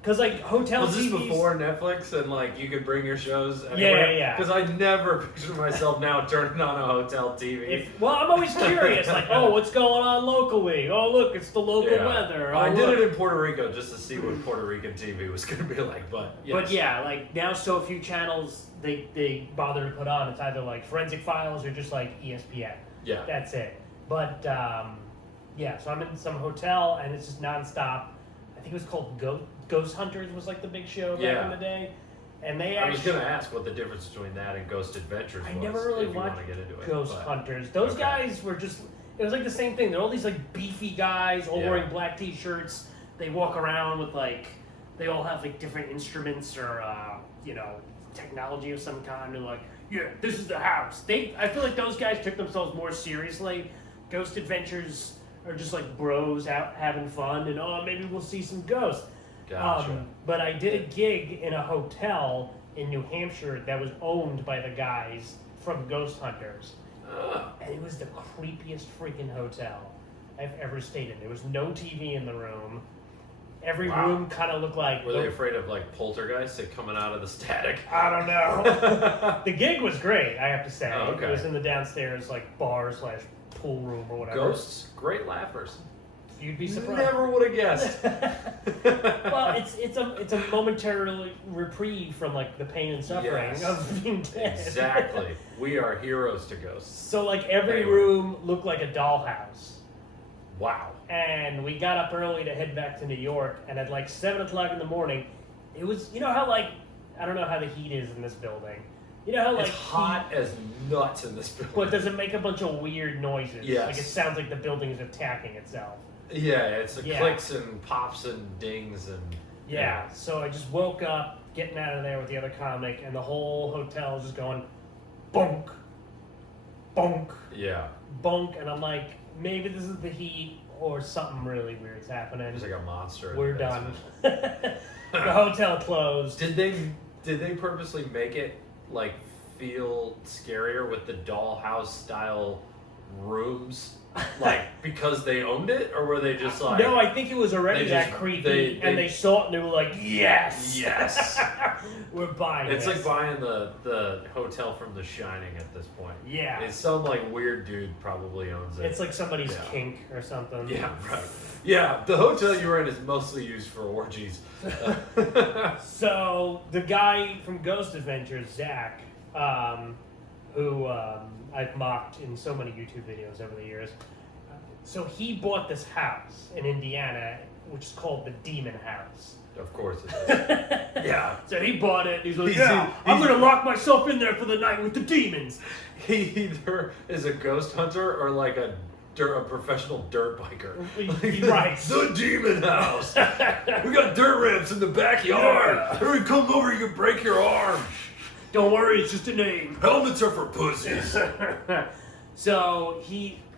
Because like hotel was this TVs, before Netflix and like you could bring your shows anywhere? Yeah. Because I never picture myself now turning on a hotel TV. Well, I'm always curious, like, oh, what's going on locally? Oh, look, it's the local weather. Oh, I did it in Puerto Rico just to see what Puerto Rican TV was going to be like, but yes. But yeah, like now so few channels they bother to put on. It's either like Forensic Files or just like ESPN. Yeah. That's it. But yeah, so I'm in some hotel and it's just nonstop. I think it was called Ghost Hunters was like the big show back in the day. And I was going to ask what the difference between that and Ghost Adventures was. I never really watched Ghost Hunters. Those guys were just, it was like the same thing. They're all these like beefy guys all wearing black t-shirts. They walk around with like, they all have like different instruments or, technology of some kind. They're like, yeah, this is the house. I feel like those guys took themselves more seriously. Ghost Adventures are just like bros out having fun and maybe we'll see some ghosts. Gotcha. But I did a gig in a hotel in New Hampshire that was owned by the guys from Ghost Hunters. And it was the creepiest freaking hotel I've ever stayed in. There was no TV in the room. Every room kind of looked like... Were they afraid of, like, poltergeists coming out of the static? I don't know. The gig was great, I have to say. Oh, okay. It was in the downstairs, like, bar/pool room or whatever. Ghosts, great laughers. You'd be surprised. Never would have guessed. Well, it's a momentary reprieve from, like, the pain and suffering of being dead. Exactly. We are heroes to ghosts. So, like, every room looked like a dollhouse. Wow. And we got up early to head back to New York, and at like 7 o'clock in the morning, it was, you know how, like, I don't know how the heat is in this building. You know how, like, it's hot as nuts in this building. But does it make a bunch of weird noises? Yes. Like, it sounds like the building is attacking itself. Yeah, it's the clicks and pops and dings and... Yeah, so I just woke up, getting out of there with the other comic, and the whole hotel is just going, bonk, bonk, bonk, and I'm like, maybe this is the heat, or something really weird's happening. There's like a monster. We're done. The hotel closed. Did they purposely make it like feel scarier with the dollhouse style rooms? Like because they owned it, or were they just like? No, I think it was already that creepy, and they saw it and they were like, "Yes, yes, we're buying." It's this. like buying the hotel from The Shining at this point. Yeah, it's some like weird dude probably owns it. It's like somebody's kink or something. Yeah, right. Yeah, the hotel you were in is mostly used for orgies. So the guy from Ghost Adventures, Zach, who I've mocked in so many YouTube videos over the years. So he bought this house in Indiana, which is called the Demon House. Of course it is. Yeah. So he bought it, and he's like, I'm going to lock myself in there for the night with the demons. He either is a ghost hunter or like a professional dirt biker. Right. The Demon House. We got dirt ramps in the backyard. Every come over, you can break your arm. Don't worry, it's just a name. Helmets are for pussies. So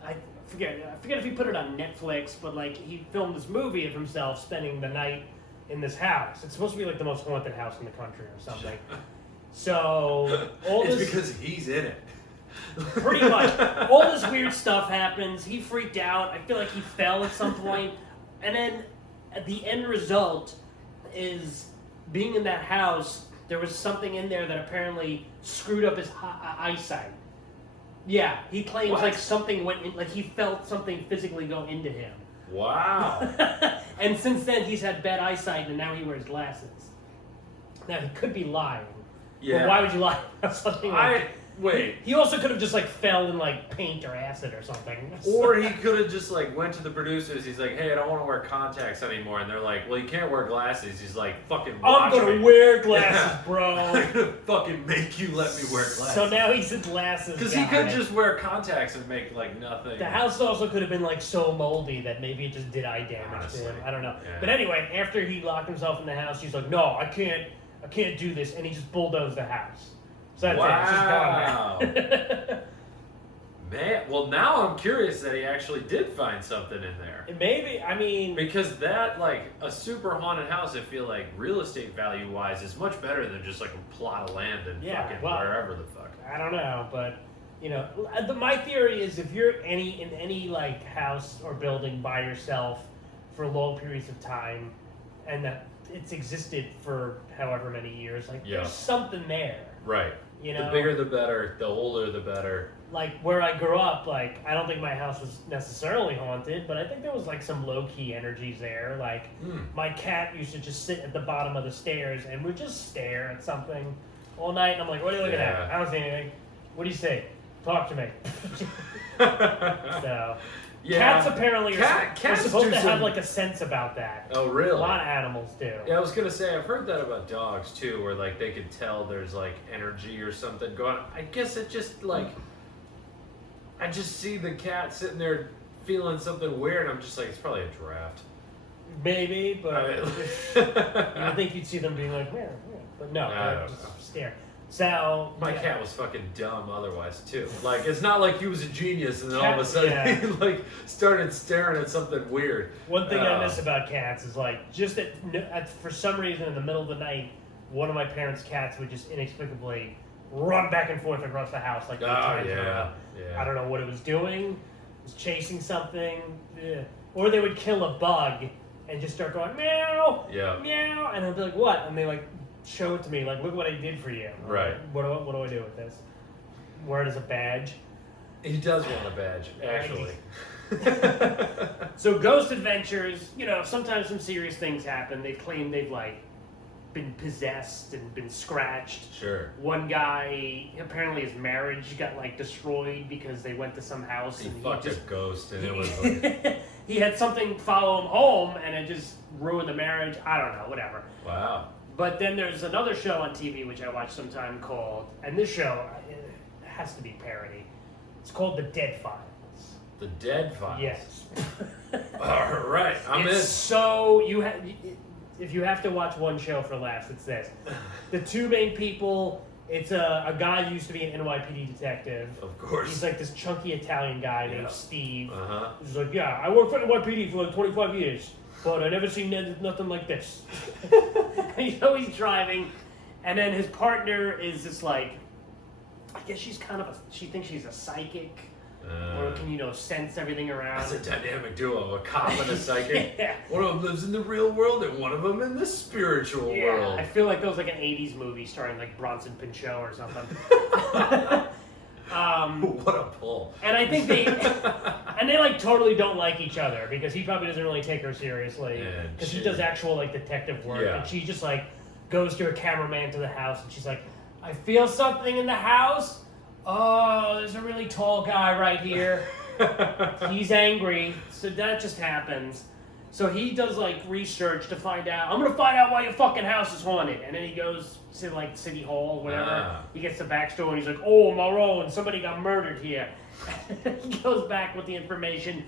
I forget if he put it on Netflix, but like he filmed this movie of himself spending the night in this house. It's supposed to be like the most haunted house in the country or something. So it's because he's in it. Pretty much. All this weird stuff happens. He freaked out. I feel like he fell at some point. And then the end result is being in that house, there was something in there that apparently screwed up his eyesight. Yeah, he claims like something went in, like he felt something physically go into him. Wow. And since then he's had bad eyesight and now he wears glasses. Now he could be lying. Yeah. But why would you lie about something like Wait. He also could have just like fell in like paint or acid or something. Or he could have just like went to the producers. He's like, "Hey, I don't want to wear contacts anymore." And they're like, "Well, you can't wear glasses." He's like, "Fucking watch I'm gonna me. wear glasses, bro. I'm gonna fucking make you let me wear glasses." So now he's a glasses Because guy. he could just wear contacts and make like nothing. The house also could have been like so moldy that maybe it just did eye damage to him. I don't know. Yeah. But anyway, after he locked himself in the house, he's like, "No, I can't do this," and he just bulldozed the house. So that's it. It's just gone now. Man, well now I'm curious that he actually did find something in there. Maybe, I mean... Because that, like, a super haunted house, I feel like, real estate value-wise, is much better than just, like, a plot of land and fucking wherever the fuck. I don't know, but, you know, my theory is if you're in any, like, house or building by yourself for long periods of time, and that it's existed for however many years, like, there's something there. Right. You know? The bigger the better, the older the better. Like, where I grew up, like, I don't think my house was necessarily haunted, but I think there was, like, some low-key energies there. Like, my cat used to just sit at the bottom of the stairs and would just stare at something all night. And I'm like, what are you looking at? I don't see anything. What do you say? Talk to me. So, cats apparently are supposed to have, like, a sense about that. Oh, really? A lot of animals do. Yeah, I was going to say, I've heard that about dogs, too, where, like, they could tell there's, like, energy or something going on. I guess it just, like... I just see the cat sitting there feeling something weird, and I'm just like, it's probably a draft. Maybe, but you would think you'd see them being like, yeah. But no, they just stare. So My yeah. cat was fucking dumb otherwise too. Like it's not like he was a genius and then all of a sudden Yeah. he like started staring at something weird. One thing I miss about cats is like just for some reason in the middle of the night, one of my parents' cats would just inexplicably run back and forth across the house like. Yeah. I don't know what it was doing. It was chasing something, or they would kill a bug and just start going meow, meow, and I'd be like, "What?" And they like show it to me, like, "Look what I did for you." Right. What do I do with this? Wear it as a badge. He does want a badge, actually. So Ghost Adventures, sometimes some serious things happen. They claim they've like been possessed and been scratched. Sure. One guy, apparently his marriage got like destroyed because they went to some house He and fucked he a just ghost and it was like, he had something follow him home and it just ruined the marriage. I don't know, whatever. wow. But then there's another show on TV which I watch sometime called, and this show it has to be parody. It's called The Dead Files. The Dead Files. Yes. All right, I'm It's in. so if you have to watch one show for laughs, it's this. The two main people. It's a guy who used to be an NYPD detective. Of course. He's like this chunky Italian guy named Steve. Uh-huh. He's like, yeah, I worked for NYPD for like 25 years, but I never seen nothing like this. And he's driving, and then his partner is this like, I guess she thinks she's a psychic, or can sense everything around. That's a dynamic duo, a cop and a psychic. Yeah. One of them lives in the real world and one of them in the spiritual world. I feel like that was like an 80s movie starring like Bronson Pinchot or something. What a pull. And I think they like totally don't like each other because he probably doesn't really take her seriously because he does actual like detective work and she just like goes to her cameraman to the house and she's like, I feel something in the house. Oh, there's a really tall guy right here. He's angry. So that just happens. So he does like research to find out. I'm gonna find out why your fucking house is haunted. And then he goes to like City Hall, whatever. He gets the backstory and he's like, oh, Marone, somebody got murdered here. He goes back with the information.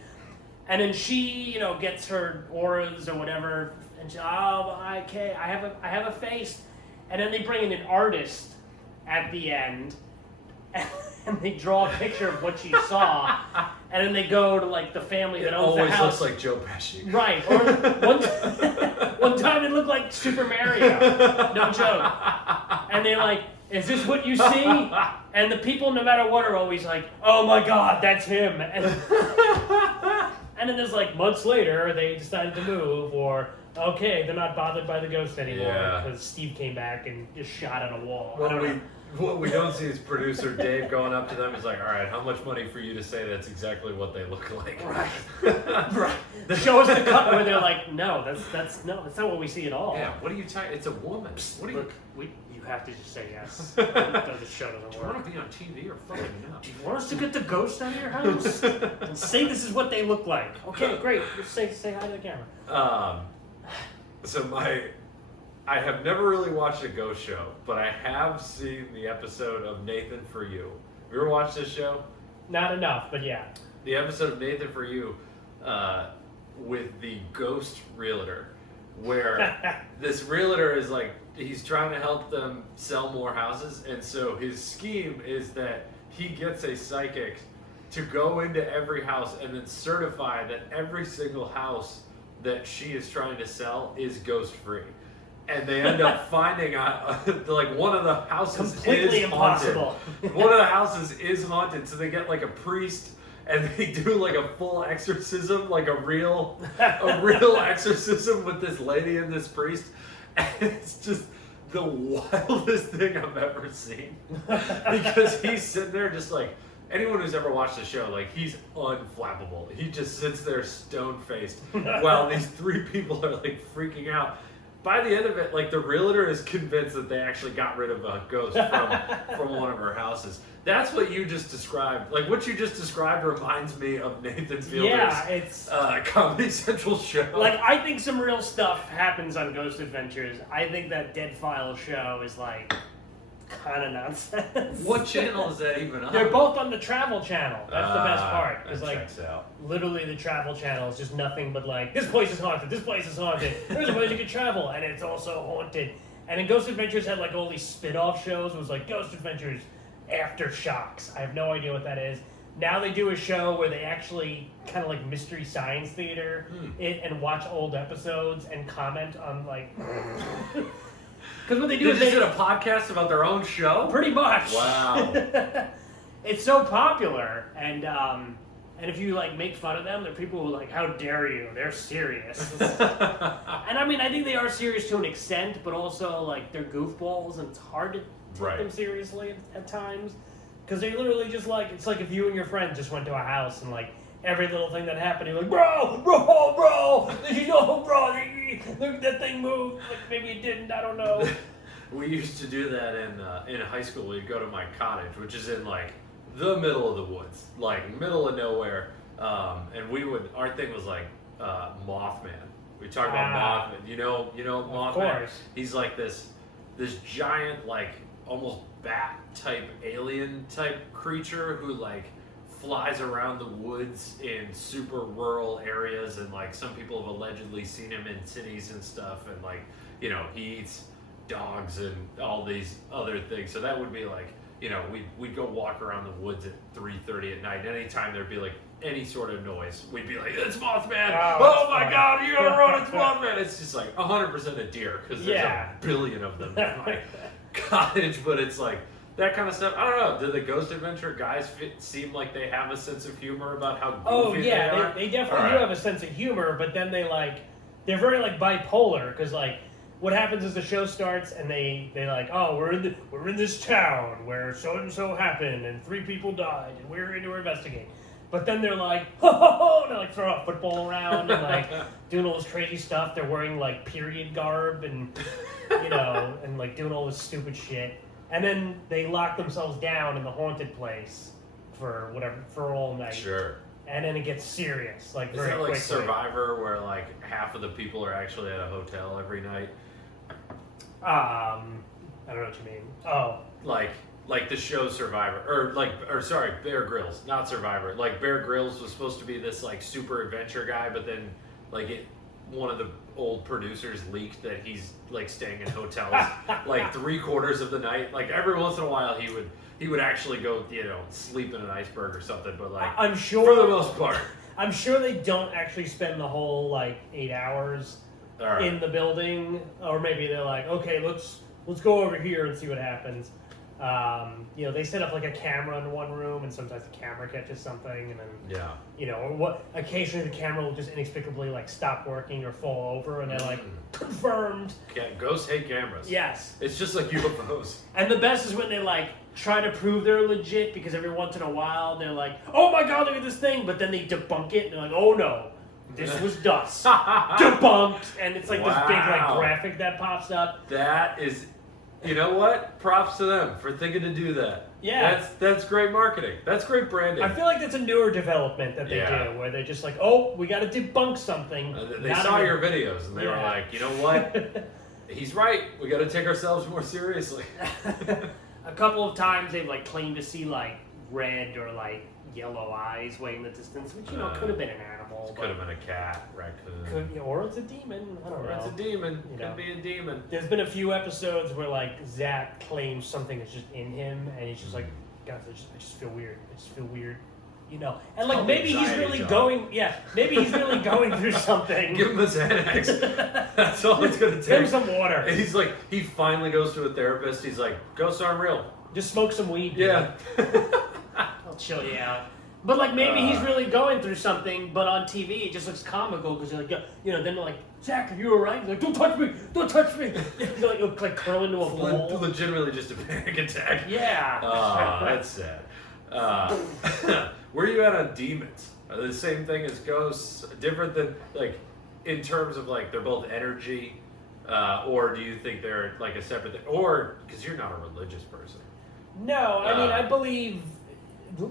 And then she, gets her auras or whatever. And she, okay, I have a face. And then they bring in an artist at the end. And they draw a picture of what she saw, and then they go to like the family that owns the house. It always looks like Joe Pesci. Right. Or one time it looked like Super Mario. No joke. And they're like, "Is this what you see?" And the people, no matter what, are always like, "Oh my God, that's him." And then there's like months later, they decided to move, or okay, they're not bothered by the ghost anymore because Steve came back and just shot at a wall. What we don't see is producer Dave going up to them. He's like, all right, how much money for you to say that's exactly what they look like? Right. Right. Show us the cut where they're like, no, that's not what we see at all. Yeah, what are you talking? It's a woman. What are you? Look, you have to just say yes. The show doesn't Do you work. want to be on TV or fucking no? Do you want us to get the ghost out of your house and say this is what they look like? Okay, great. Just say hi to the camera. So I have never really watched a ghost show, but I have seen the episode of Nathan For You. Have you ever watched this show? Not enough, but yeah. The episode of Nathan For You with the ghost realtor, where this realtor is like, he's trying to help them sell more houses, and so his scheme is that he gets a psychic to go into every house and then certify that every single house that she is trying to sell is ghost free. And they end up finding like one of the houses completely is impossible. Haunted. One of the houses is haunted, so they get like a priest and they do like a full exorcism, like a real exorcism with this lady and this priest. And it's just the wildest thing I've ever seen. Because he's sitting there just like, anyone who's ever watched the show, like, he's unflappable. He just sits there stone-faced while these three people are like freaking out. By the end of it, like, the realtor is convinced that they actually got rid of a ghost from one of her houses. That's what you just described. Like, what you just described reminds me of Nathan Fielder's Comedy Central show. Like, I think some real stuff happens on Ghost Adventures. I think that Dead Files show is, like, kind of nonsense. What channel is that even on? They're both on the Travel Channel. That's the best part. That Because, like, checks out. literally the Travel Channel is just nothing but, like, this place is haunted, this place is haunted. There's a place you can travel, and it's also haunted. And then Ghost Adventures had like all these spin-off shows. It was like Ghost Adventures Aftershocks. I have no idea what that is. Now they do a show where they actually kind of like Mystery Science Theater it and watch old episodes and comment on like. Because what they do is they did a podcast about their own show. Pretty much. Wow. It's so popular, and if you like make fun of them, there are people who are like, "How dare you? They're serious." And I mean, I think they are serious to an extent, but also like they're goofballs, and it's hard to take them seriously at times. Because they literally just like, it's like if you and your friends just went to a house and like every little thing that happened, you're like, bro, did you know, bro, that thing moved? Like maybe it didn't, I don't know. We used to do that in high school. We'd go to my cottage, which is in like the middle of the woods, like middle of nowhere. And our thing was like Mothman. We talked about Mothman. You know Mothman? Of course. He's like this giant, like almost bat type alien type creature who like flies around the woods in super rural areas, and like some people have allegedly seen him in cities and stuff, and like, you know, he eats dogs and all these other things. So that would be like, you know, we'd go walk around the woods at 3:30 at night. Anytime there'd be like any sort of noise, we'd be like, "It's Mothman! Oh my God, you gotta run! It's Mothman!" It's just like 100% a deer because there's a billion of them in my cottage. But it's like that kind of stuff. I don't know. Do the Ghost Adventure guys seem like they have a sense of humor about how goofy they are? They definitely do have a sense of humor, but then they're very like bipolar, because like what happens is the show starts and they like, oh, we're in this town where so and so happened and 3 people died and we're here to investigate. But then they're like, ho ho ho, and they like throw a football around and like doing all this crazy stuff. They're wearing like period garb and you know, and like doing all this stupid shit. And then they lock themselves down in the haunted place for all night. Sure. And then it gets serious, like very quickly. quickly. Is that like Survivor, where like half of the people are actually at a hotel every night? I don't know what you mean. Oh, like the show Survivor, or sorry, Bear Grylls, not Survivor. Like Bear Grylls was supposed to be this like super adventure guy, but then like one of the old producers leaked that he's like staying in hotels like 3/4 of the night. Like every once in a while he would actually go, you know, sleep in an iceberg or something. But like I'm sure for the most part, I'm sure they don't actually spend the whole like 8 hours in the building, or maybe they're like, okay, let's go over here and see what happens. You know, they set up like a camera in one room, and sometimes the camera catches something, and then you know, or occasionally the camera will just inexplicably like stop working or fall over, and they're like, confirmed. Yeah, ghosts hate cameras. Yes, it's just like UFOs. And the best is when they like try to prove they're legit, because every once in a while they're like, oh my God, look at this thing, but then they debunk it, and they're like, oh no, this was dust. Debunked. And it's like this big like graphic that pops up. That is, you know what? Props to them for thinking to do that. Yeah. That's great marketing. That's great branding. I feel like that's a newer development that they do, where they're just like, oh, we got to debunk something. They saw your videos and they were like, you know what? He's right. We got to take ourselves more seriously. A couple of times they've like claimed to see like red or like yellow eyes way in the distance, which you know could have been an animal. Could have been a cat, raccoon. Or it's a demon. I don't know. It's a demon. Could be a demon. There's been a few episodes where like Zach claims something is just in him, and he's just like, guys, I just feel weird. I just feel weird. You know, and like maybe he's really going. Yeah, maybe he's really going through something. Give him a Xanax. That's all it's gonna take. Give him some water. And he's like, he finally goes to a therapist. He's like, ghosts aren't real. Just smoke some weed. Yeah. I'll chill you out. But like maybe he's really going through something, but on TV it just looks comical because you're like, you know, then they're like, Zach, are you alright? He's like, don't touch me, don't touch me. They're like curl into a ball. Legitimately just a panic attack. Yeah. Oh, that's sad. Where are you at on demons? Are they the same thing as ghosts? Different than like in terms of like they're both energy, or do you think they're like a separate thing? Or because you're not a religious person. No, I mean I believe.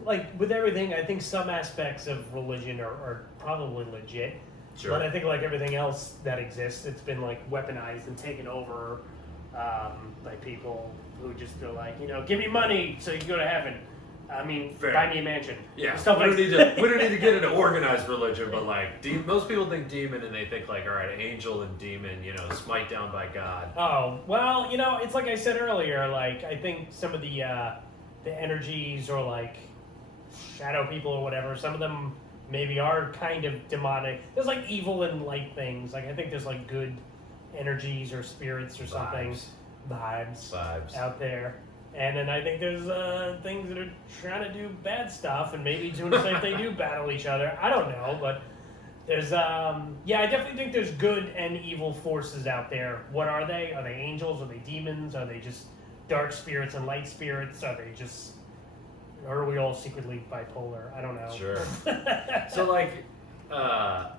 Like with everything, I think some aspects of religion are probably legit. Sure. But I think like everything else that exists, it's been like weaponized and taken over by people who just feel like, you know, give me money so you can go to heaven. I mean, Fair. buy me a mansion. Yeah, Stuff we don't like need to get into organized religion, but like most people think demon and they think like, all right, angel and demon, smite down by God. Oh, well, it's like I said earlier, like, I think some of the energies or, like, shadow people or whatever, some of them maybe are kind of demonic. There's, like, evil and light things. Like, I think there's, like, good energies or spirits or something. Vibes out there. And then I think there's things that are trying to do bad stuff and maybe doing the same thing, do battle each other. I don't know, but there's, I definitely think there's good and evil forces out there. What are they? Are they angels? Are they demons? Are they just dark spirits and light spirits? Or are we all secretly bipolar? I don't know. Sure. So, like, I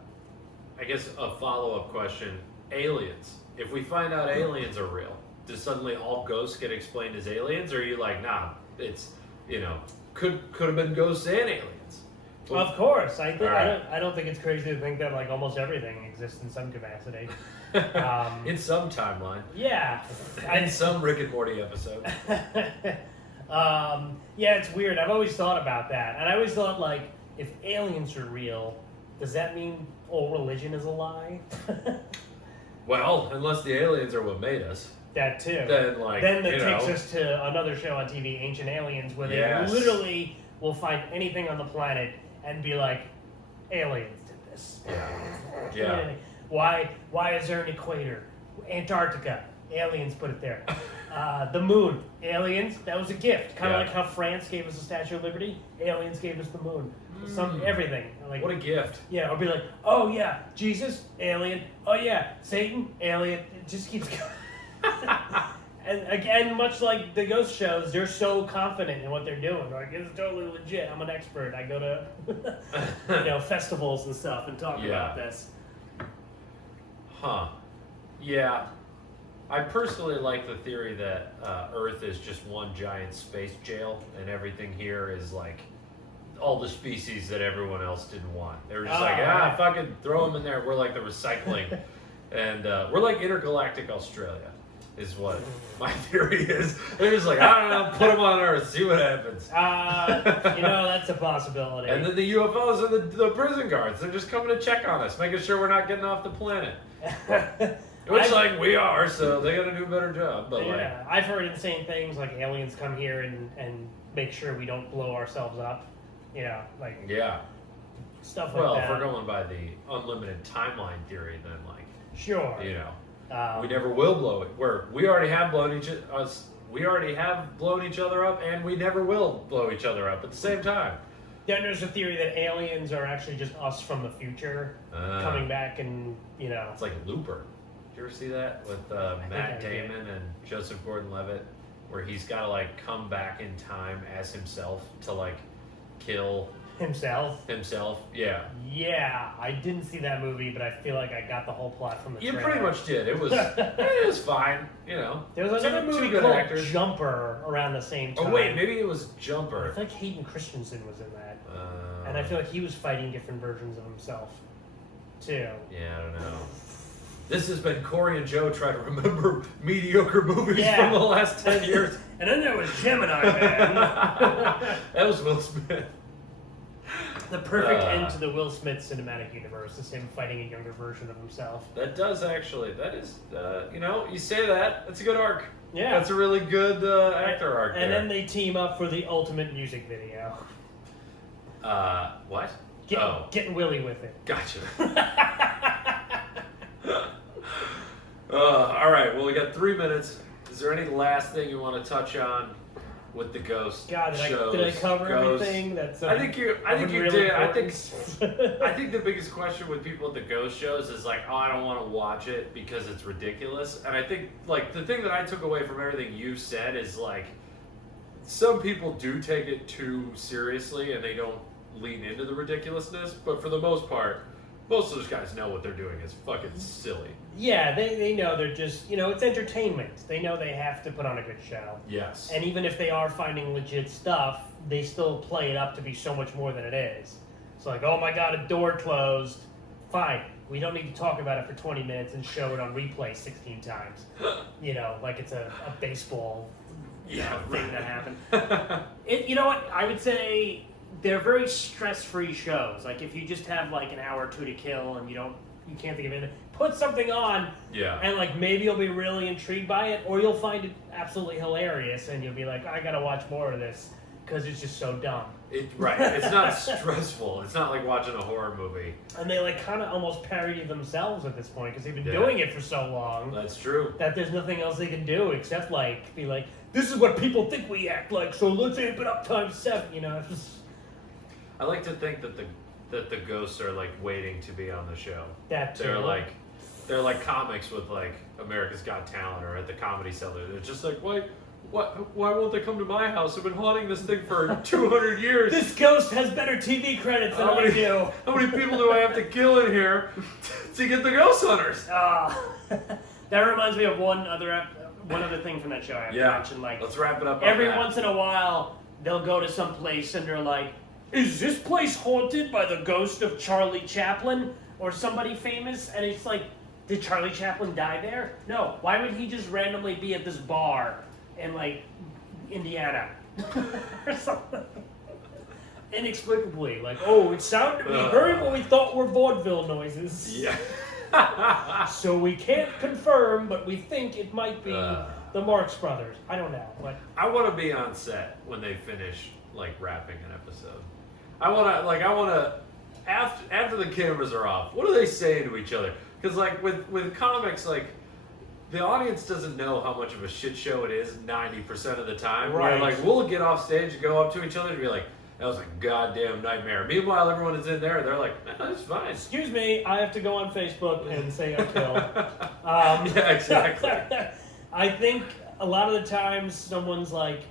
guess a follow-up question, aliens. If we find out aliens are real, does suddenly all ghosts get explained as aliens? Or are you like, nah, it's, could have been ghosts and aliens? Of course. I Right. don't think it's crazy to think that, like, almost everything exists in some capacity. In some timeline. Yeah. In some Rick and Morty episode. Yeah, it's weird. I've always thought about that. And I always thought, like, if aliens are real, does that mean all religion is a lie? Well, unless the aliens are what made us. That too. Then that takes us to another show on TV, Ancient Aliens, where they literally will find anything on the planet and be like, aliens did this. Yeah. Why is there an equator? Antarctica. Aliens put it there. The moon. Aliens. That was a gift. Kind of like how France gave us the Statue of Liberty. Aliens gave us the moon. Everything. Like, what a gift. Yeah, or be like, oh yeah, Jesus, alien. Oh yeah, Satan, alien. It just keeps going. And again, much like the ghost shows, they're so confident in what they're doing. Like, it's totally legit. I'm an expert. I go to festivals and stuff and talk about this. Huh. Yeah. I personally like the theory that Earth is just one giant space jail, and everything here is like all the species that everyone else didn't want. They were just fucking throw them in there. We're like the recycling, and we're like intergalactic Australia, is what my theory is. They're just like, I don't know, put them on Earth, see what happens. That's a possibility. And then the UFOs are the prison guards. They're just coming to check on us, making sure we're not getting off the planet. Which, we are, so they gotta do a better job. But I've heard insane things like aliens come here and make sure we don't blow ourselves up. Stuff like that. Well, if we're going by the unlimited timeline theory, then sure, we never will blow it. We already have blown each other up, and we never will blow each other up at the same time. Then there's a theory that aliens are actually just us from the future coming back, and it's like Looper. Did you ever see that with Matt Damon and Joseph Gordon-Levitt, where he's got to come back in time as himself to kill himself? Yeah. Yeah, I didn't see that movie, but I feel like I got the whole plot from the trailer. You pretty much did. It was fine. There was another movie called Jumper around the same time. Oh wait, maybe it was Jumper. I feel like Hayden Christensen was in that, and I feel like he was fighting different versions of himself too. Yeah, I don't know. This has been Corey and Joe trying to remember mediocre movies from the last 10 years. And then there was Gemini Man. That was Will Smith. The perfect end to the Will Smith cinematic universe is him fighting a younger version of himself. That does actually. That is, you say that. That's a good arc. Yeah. That's a really good actor arc. And then they team up for the ultimate music video. What? Getting Willy with it. Gotcha. All right, well, we got 3 minutes. Is there any last thing you want to touch on with the ghost shows? Did I cover everything? That's I think you really did. important? I think the biggest question with people at the ghost shows is I don't want to watch it because it's ridiculous. And I think the thing that I took away from everything you said is some people do take it too seriously and they don't lean into the ridiculousness. But for the most part, most of those guys know what they're doing is fucking silly. Yeah, they know they're just, it's entertainment. They know they have to put on a good show. Yes. And even if they are finding legit stuff, they still play it up to be so much more than it is. It's oh my God, a door closed. Fine. We don't need to talk about it for 20 minutes and show it on replay 16 times. Like it's a baseball thing that happened. You know what? I would say they're very stress-free shows. Like if you just have like an hour or two to kill and you can't think of anything, put something on, and like maybe you'll be really intrigued by it, or you'll find it absolutely hilarious, and you'll be like, I gotta watch more of this because it's just so dumb. Right. It's not stressful. It's not like watching a horror movie. And they like kind of almost parody themselves at this point because they've been doing it for so long. That's true. That there's nothing else they can do except like be like, this is what people think we act like, so let's amp it up times 7. You know. I like to think that the ghosts are like waiting to be on the show. That too. They're like comics with like America's Got Talent or at the Comedy Cellar. They're just like, why won't they come to my house? I've been haunting this thing for 200 years. This ghost has better TV credits than I do. How many people do I have to kill in here to get the ghost hunters? That reminds me of one other thing from that show I have to mention. Like, let's wrap it up. Every once in a while, they'll go to some place and they're like, is this place haunted by the ghost of Charlie Chaplin or somebody famous? And it's like, did Charlie Chaplin die there? No. Why would he just randomly be at this bar in like Indiana or something? Inexplicably, like, oh, it sounded, we heard what we thought were vaudeville noises. Yeah. So we can't confirm, but we think it might be the Marx Brothers. I don't know, but I want to be on set when they finish like wrapping an episode. I want to after the cameras are off. What are they saying to each other? Because like with comics, like the audience doesn't know how much of a shit show it is 90% of the time. Right. Where, like we'll get off stage and go up to each other and be like, that was a goddamn nightmare. Meanwhile, everyone is in there. They're like, no, it's fine. Excuse me, I have to go on Facebook and say I killed. Yeah, exactly. I think a lot of the times someone's like,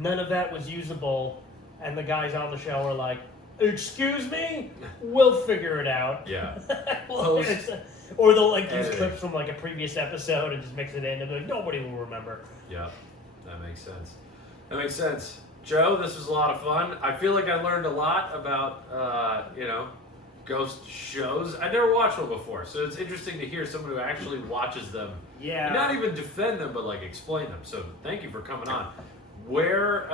none of that was usable, and the guys on the show are like, excuse me? We'll figure it out. Yeah. Or they'll like use clips from like a previous episode and just mix it in and be like, nobody will remember. Yeah, that makes sense. That makes sense. Joe, this was a lot of fun. I feel like I learned a lot about, ghost shows. I never watched one before, so it's interesting to hear someone who actually watches them. Yeah. And not even defend them, but like explain them. So thank you for coming on. Where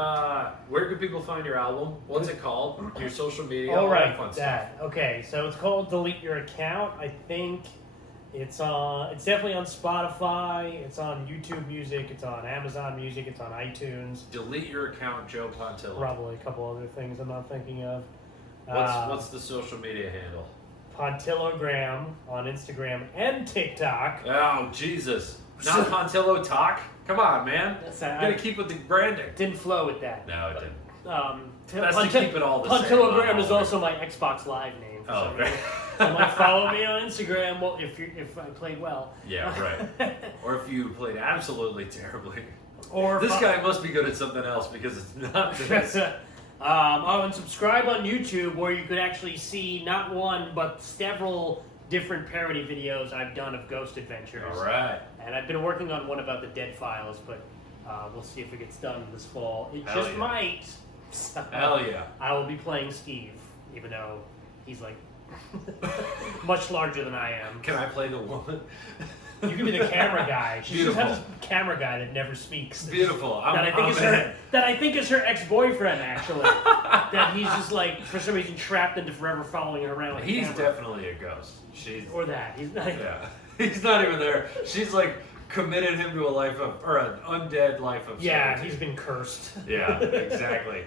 can people find your album? What's it called? Your social media? All right, fun that. Stuff. Okay, so it's called Delete Your Account. I think it's definitely on Spotify. It's on YouTube Music. It's on Amazon Music. It's on iTunes. Delete Your Account, Joe Pontillo. Probably a couple other things I'm not thinking of. What's the social media handle? Pontillogram on Instagram and TikTok. Oh, Jesus. Not Pontillo Talk? Come on, man. You gotta keep with the branding. Didn't flow with that. No, it didn't. Best to keep it all the same. Pontillogram is also my Xbox Live name. Oh, right. So like, follow me on Instagram. Well, if I played well. Yeah, right. Or if you played absolutely terribly. Or this guy must be good at something else because it's not this. And subscribe on YouTube where you could actually see not one but several different parody videos I've done of ghost adventures. All right. And I've been working on one about the Dead Files, but we'll see if it gets done this fall. It Hell just yeah. might. So Hell yeah. I will be playing Steve, even though he's like much larger than I am. Can I play the woman? You can be the camera guy. She just Beautiful. has this camera guy that never speaks. Beautiful. That I think is her ex-boyfriend, actually. That he's just like, for some reason, trapped into forever following her around with a He's camera. definitely a ghost. Or that. He's not. Yeah. He's not even there. She's like committed him to an undead life of Yeah, solitude. he's been cursed. Yeah, exactly.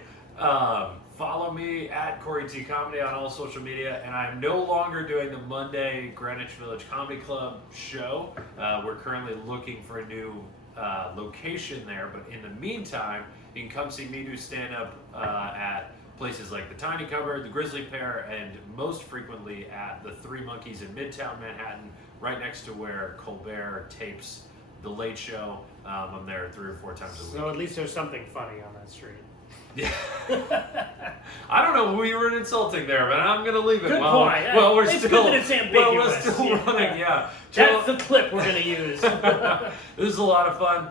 Follow me at Corey T Comedy on all social media, and I'm no longer doing the Monday Greenwich Village Comedy Club show. We're currently looking for a new location there, but in the meantime, you can come see me do stand-up at places like the Tiny Cupboard, the Grizzly Pear, and most frequently at the Three Monkeys in Midtown Manhattan, right next to where Colbert tapes The Late Show. I'm there 3 or 4 times a week. So at least there's something funny on that street. Yeah. I don't know who you were insulting there, but I'm going to leave it. Good well, point. Well, we're It's still, good that it's ambiguous. Well, we're still running, yeah. That's the clip we're going to use. This is a lot of fun.